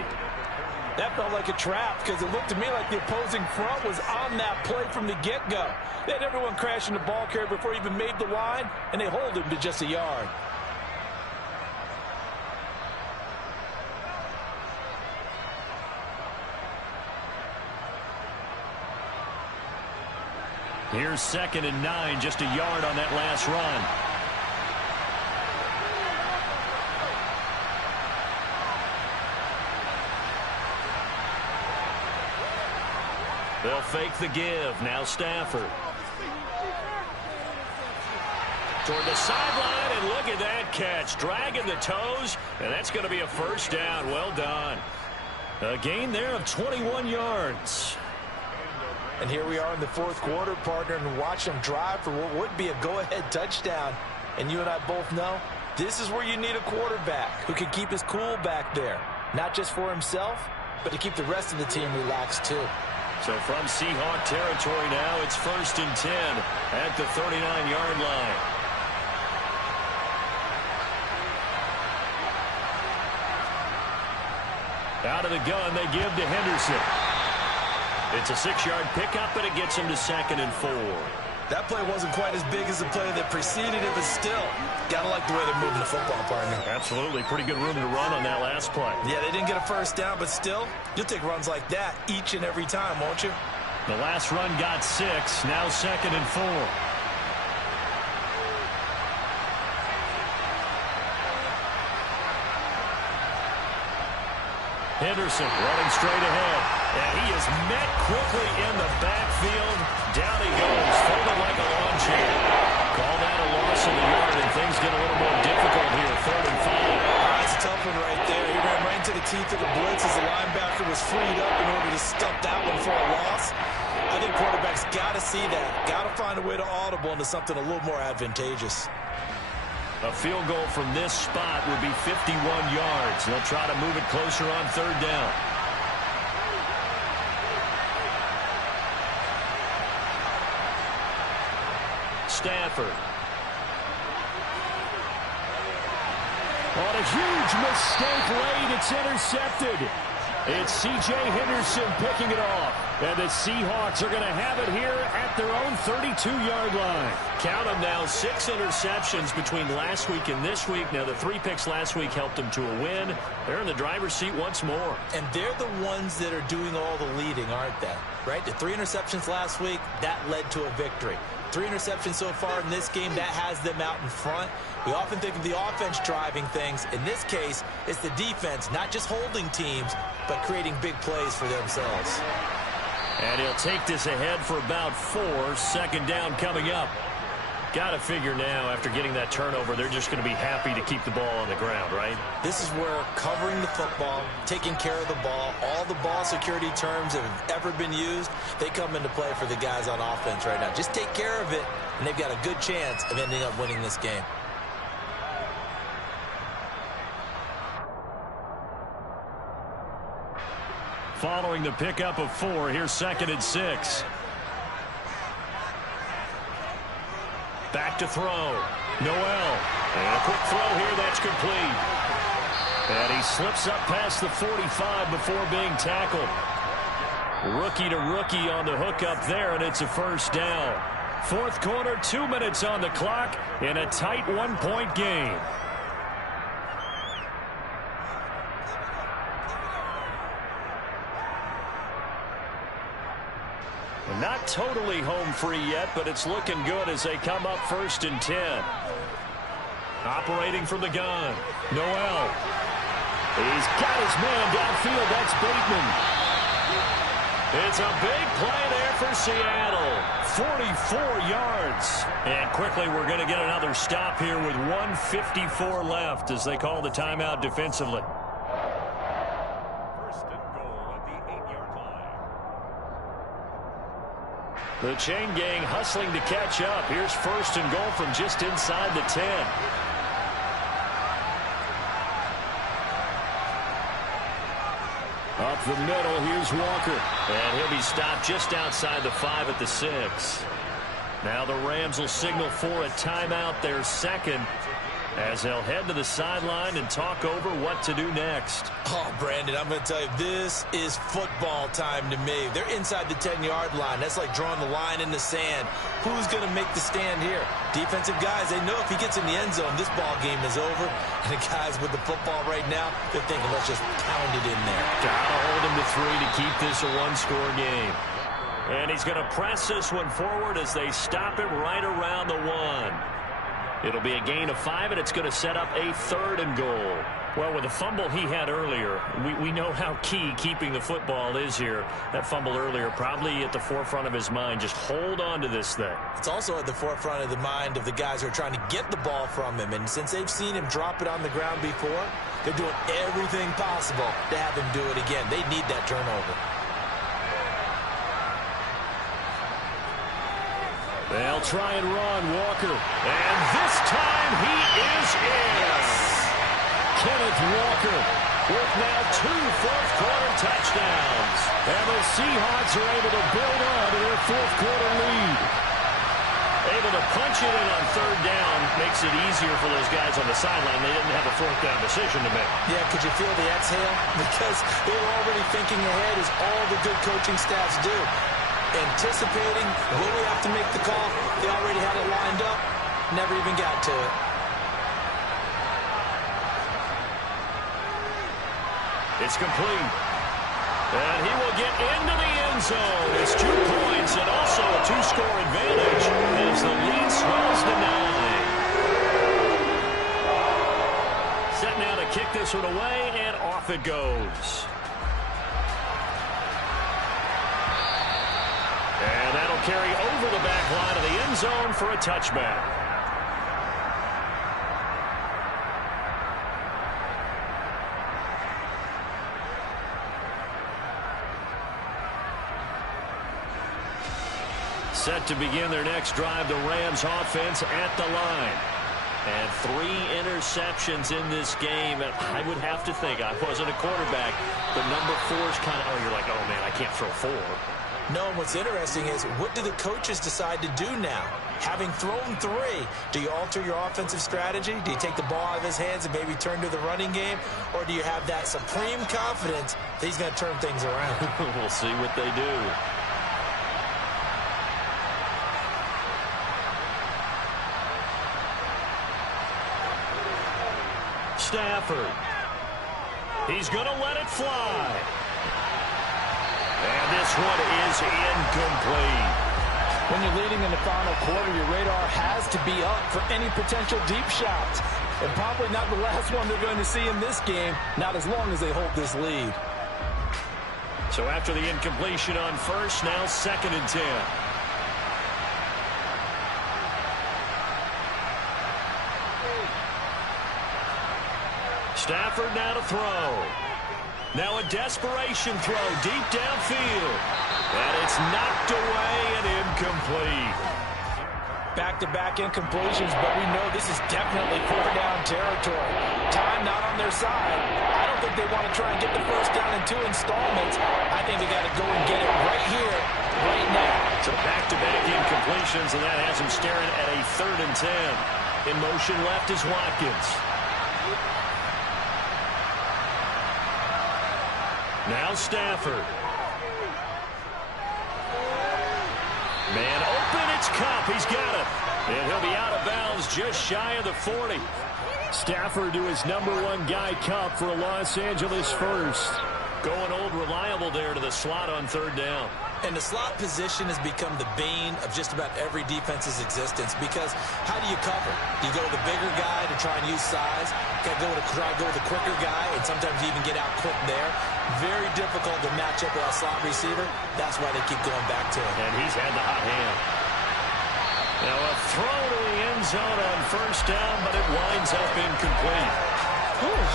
That felt like a trap because it looked to me like the opposing front was on that play from the get-go. They had everyone crashing the ball carrier before he even made the line, and they hold him to just a yard. Here's 2nd and 9, just a yard on that last run. They'll fake the give. Now Stafford. Toward the sideline, and look at that catch. Dragging the toes, and that's going to be a 1st down. Well done. A gain there of 21 yards. And here we are in the 4th quarter, partner, and watch them drive for what would be a go-ahead touchdown. And you and I both know this is where you need a quarterback who can keep his cool back there. Not just for himself, but to keep the rest of the team relaxed too. So from Seahawk territory now, it's 1st and 10 at the 39-yard line. Out of the gun, they give to Henderson. It's a 6-yard pickup, and it gets him to 2nd and 4. That play wasn't quite as big as the play that preceded it, but still, gotta like the way they're moving the football, partner. Absolutely. Pretty good room to run on that last play. Yeah, they didn't get a 1st down, but still, you'll take runs like that each and every time, won't you? The last run got 6, now 2nd and 4. Henderson running straight ahead. And he is met quickly in the backfield. Down he goes, folded like a lawn chair. Call that a loss of the yard, and things get a little more difficult here. 3rd and 5. That's a tough one right there. He ran right into the teeth of the blitz as the linebacker was freed up in order to stop that one for a loss. I think quarterbacks got to see that. Got to find a way to audible into something a little more advantageous. A field goal from this spot would be 51 yards. They'll try to move it closer on 3rd down. Stafford. On a huge mistake late, it's intercepted. It's C.J. Henderson picking it off. And the Seahawks are going to have it here at their own 32-yard line. Count them now, 6 interceptions between last week and this week. Now, the 3 picks last week helped them to a win. They're in the driver's seat once more. And they're the ones that are doing all the leading, aren't they? Right? The 3 interceptions last week, that led to a victory. 3 interceptions so far in this game, that has them out in front. We often think of the offense driving things. In this case, it's the defense, not just holding teams, but creating big plays for themselves. And he'll take this ahead for about 4. 2nd down coming up. Got to figure now, after getting that turnover, they're just going to be happy to keep the ball on the ground, right? This is where covering the football, taking care of the ball, all the ball security terms that have ever been used, they come into play for the guys on offense right now. Just take care of it, and they've got a good chance of ending up winning this game. Following the pickup of 4, here's 2nd and 6. Back to throw. Noel. And a quick throw here, that's complete. And he slips up past the 45 before being tackled. Rookie to rookie on the hook up there, and it's a 1st down. 4th quarter, 2 minutes on the clock in a tight 1-point game. Not totally home free yet, but it's looking good as they come up 1st and 10. Operating from the gun. Noel. He's got his man downfield. That's Bateman. It's a big play there for Seattle. 44 yards. And quickly we're going to get another stop here with 1:54 left as they call the timeout defensively. The chain gang hustling to catch up. Here's 1st and goal from just inside the 10. Up the middle, here's Walker. And he'll be stopped just outside the 5 at the 6. Now the Rams will signal for a timeout, their 2nd, as they'll head to the sideline and talk over what to do next. Oh, Brandon, I'm going to tell you, this is football time to me. They're inside the 10-yard line. That's like drawing the line in the sand. Who's going to make the stand here? Defensive guys, they know if he gets in the end zone, this ball game is over. And the guys with the football right now, they're thinking, let's just pound it in there. Gotta hold him to 3 to keep this a 1-score game. And he's going to press this one forward as they stop him right around the 1. It'll be a gain of 5, and it's going to set up a 3rd and goal. Well, with the fumble he had earlier, we know how key keeping the football is here. That fumble earlier probably at the forefront of his mind. Just hold on to this thing. It's also at the forefront of the mind of the guys who are trying to get the ball from him. And since they've seen him drop it on the ground before, they're doing everything possible to have him do it again. They need that turnover. They'll try and run Walker. And this time he is in. Yes. Kenneth Walker with now 2 fourth-quarter touchdowns. And the Seahawks are able to build on to their 4th-quarter lead. Able to punch it in on 3rd down makes it easier for those guys on the sideline. They didn't have a 4th down decision to make. Yeah, could you feel the exhale? Because they were already thinking ahead, as all the good coaching staffs do. Anticipating, will we have to make the call? They already had it lined up, never even got to it. It's complete. And he will get into the end zone. It's 2 points and also a 2-score advantage as the lead swells to 9. Set now to kick this one away, and off it goes. they'll carry over the back line of the end zone for a touchback. Set to begin their next drive, the Rams offense at the line. And 3 interceptions in this game. I would have to think, I wasn't a quarterback, but number 4 is kind of, oh, you're like, oh, man, I can't throw 4. No, what's interesting is, what do the coaches decide to do now? Having thrown 3, do you alter your offensive strategy? Do you take the ball out of his hands and maybe turn to the running game? Or do you have that supreme confidence that he's going to turn things around? We'll see what they do. Stafford. He's going to let it fly. And this one is incomplete. When you're leading in the final quarter, your radar has to be up for any potential deep shots. And probably not the last one they're going to see in this game, not as long as they hold this lead. So after the incompletion on first, now 2nd and 10. Stafford now to throw. Now a desperation throw deep downfield. And it's knocked away and incomplete. Back-to-back incompletions, but we know this is definitely 4-down territory. Time not on their side. I don't think they want to try and get the first down in 2 installments. I think they got to go and get it right here, right now. So back-to-back incompletions, and that has him staring at a 3rd and 10. In motion left is Watkins. Now Stafford. Man open, it's Kupp. He's got it. And he'll be out of bounds just shy of the 40. Stafford to his number 1 guy, Kupp, for a Los Angeles first. Going old reliable there to the slot on 3rd down. And the slot position has become the bane of just about every defense's existence, because how do you cover? Do you go to the bigger guy to try and use size? Got to try to go with the quicker guy, and sometimes you even get out quick there. Very difficult to match up with a slot receiver. That's why they keep going back to him. And he's had the hot hand. Now a throw to the end zone on 1st down, but it winds up incomplete.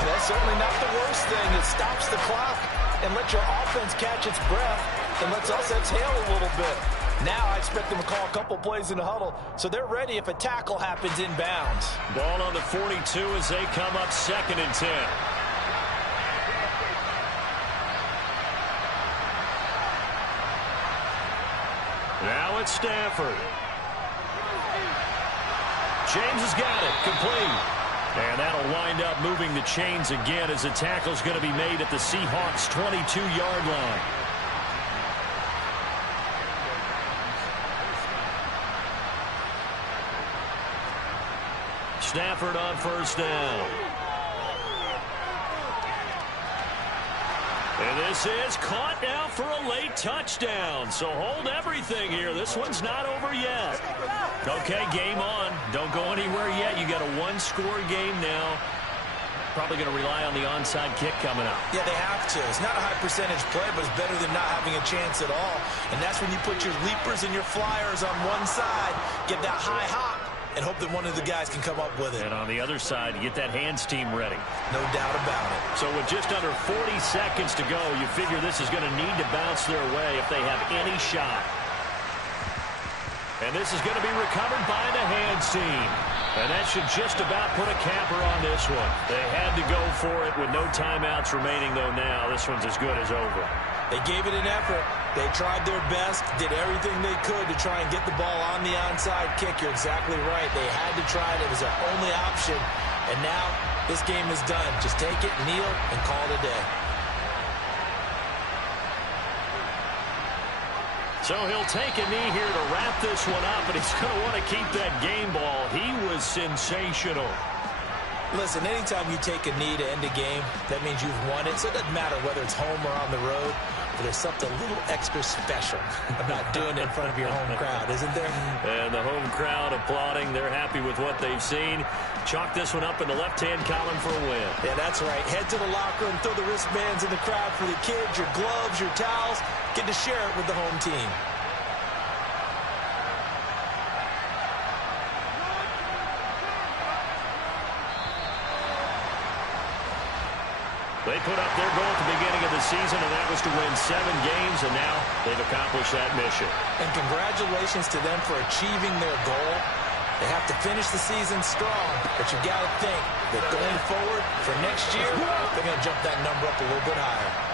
That's certainly not the worst thing. It stops the clock and lets your offense catch its breath and lets us exhale a little bit. Now I expect them to call a couple plays in the huddle, so they're ready if a tackle happens inbounds. Ball on the 42 as they come up 2nd and 10. Now it's Stafford. James has got it, complete. And that'll wind up moving the chains again as the tackle's going to be made at the Seahawks' 22-yard line. Stafford on 1st down. And this is caught now for a late touchdown. So hold everything here. This one's not over yet. Okay, game on. Don't go anywhere yet. You got a 1-score game now. Probably going to rely on the onside kick coming up. Yeah, they have to. It's not a high percentage play, but it's better than not having a chance at all. And that's when you put your leapers and your flyers on one side, get that high hop, and hope that one of the guys can come up with it. And on the other side, get that hands team ready. No doubt about it. So with just under 40 seconds to go, you figure this is going to need to bounce their way if they have any shot. And this is going to be recovered by the hands team. And that should just about put a capper on this one. They had to go for it with no timeouts remaining, though now this one's as good as over. They gave it an effort. They tried their best, did everything they could to try and get the ball on the onside kick. You're exactly right. They had to try it. It was their only option. And now this game is done. Just take it, kneel, and call it a day. So he'll take a knee here to wrap this one up, and he's going to want to keep that game ball. He was sensational. Listen, anytime you take a knee to end a game, that means you've won it. So it doesn't matter whether it's home or on the road, but there's something a little extra special about doing it in front of your home crowd, isn't there? And the home crowd applauding. They're happy with what they've seen. Chalk this one up in the left-hand column for a win. Yeah, that's right. Head to the locker and throw the wristbands in the crowd for the kids, your gloves, your towels. Get to share it with the home team. They put up their goal at the beginning of the season, and that was to win 7 games, and now they've accomplished that mission. And congratulations to them for achieving their goal. They have to finish the season strong, but you've got to think that going forward for next year, they're going to jump that number up a little bit higher.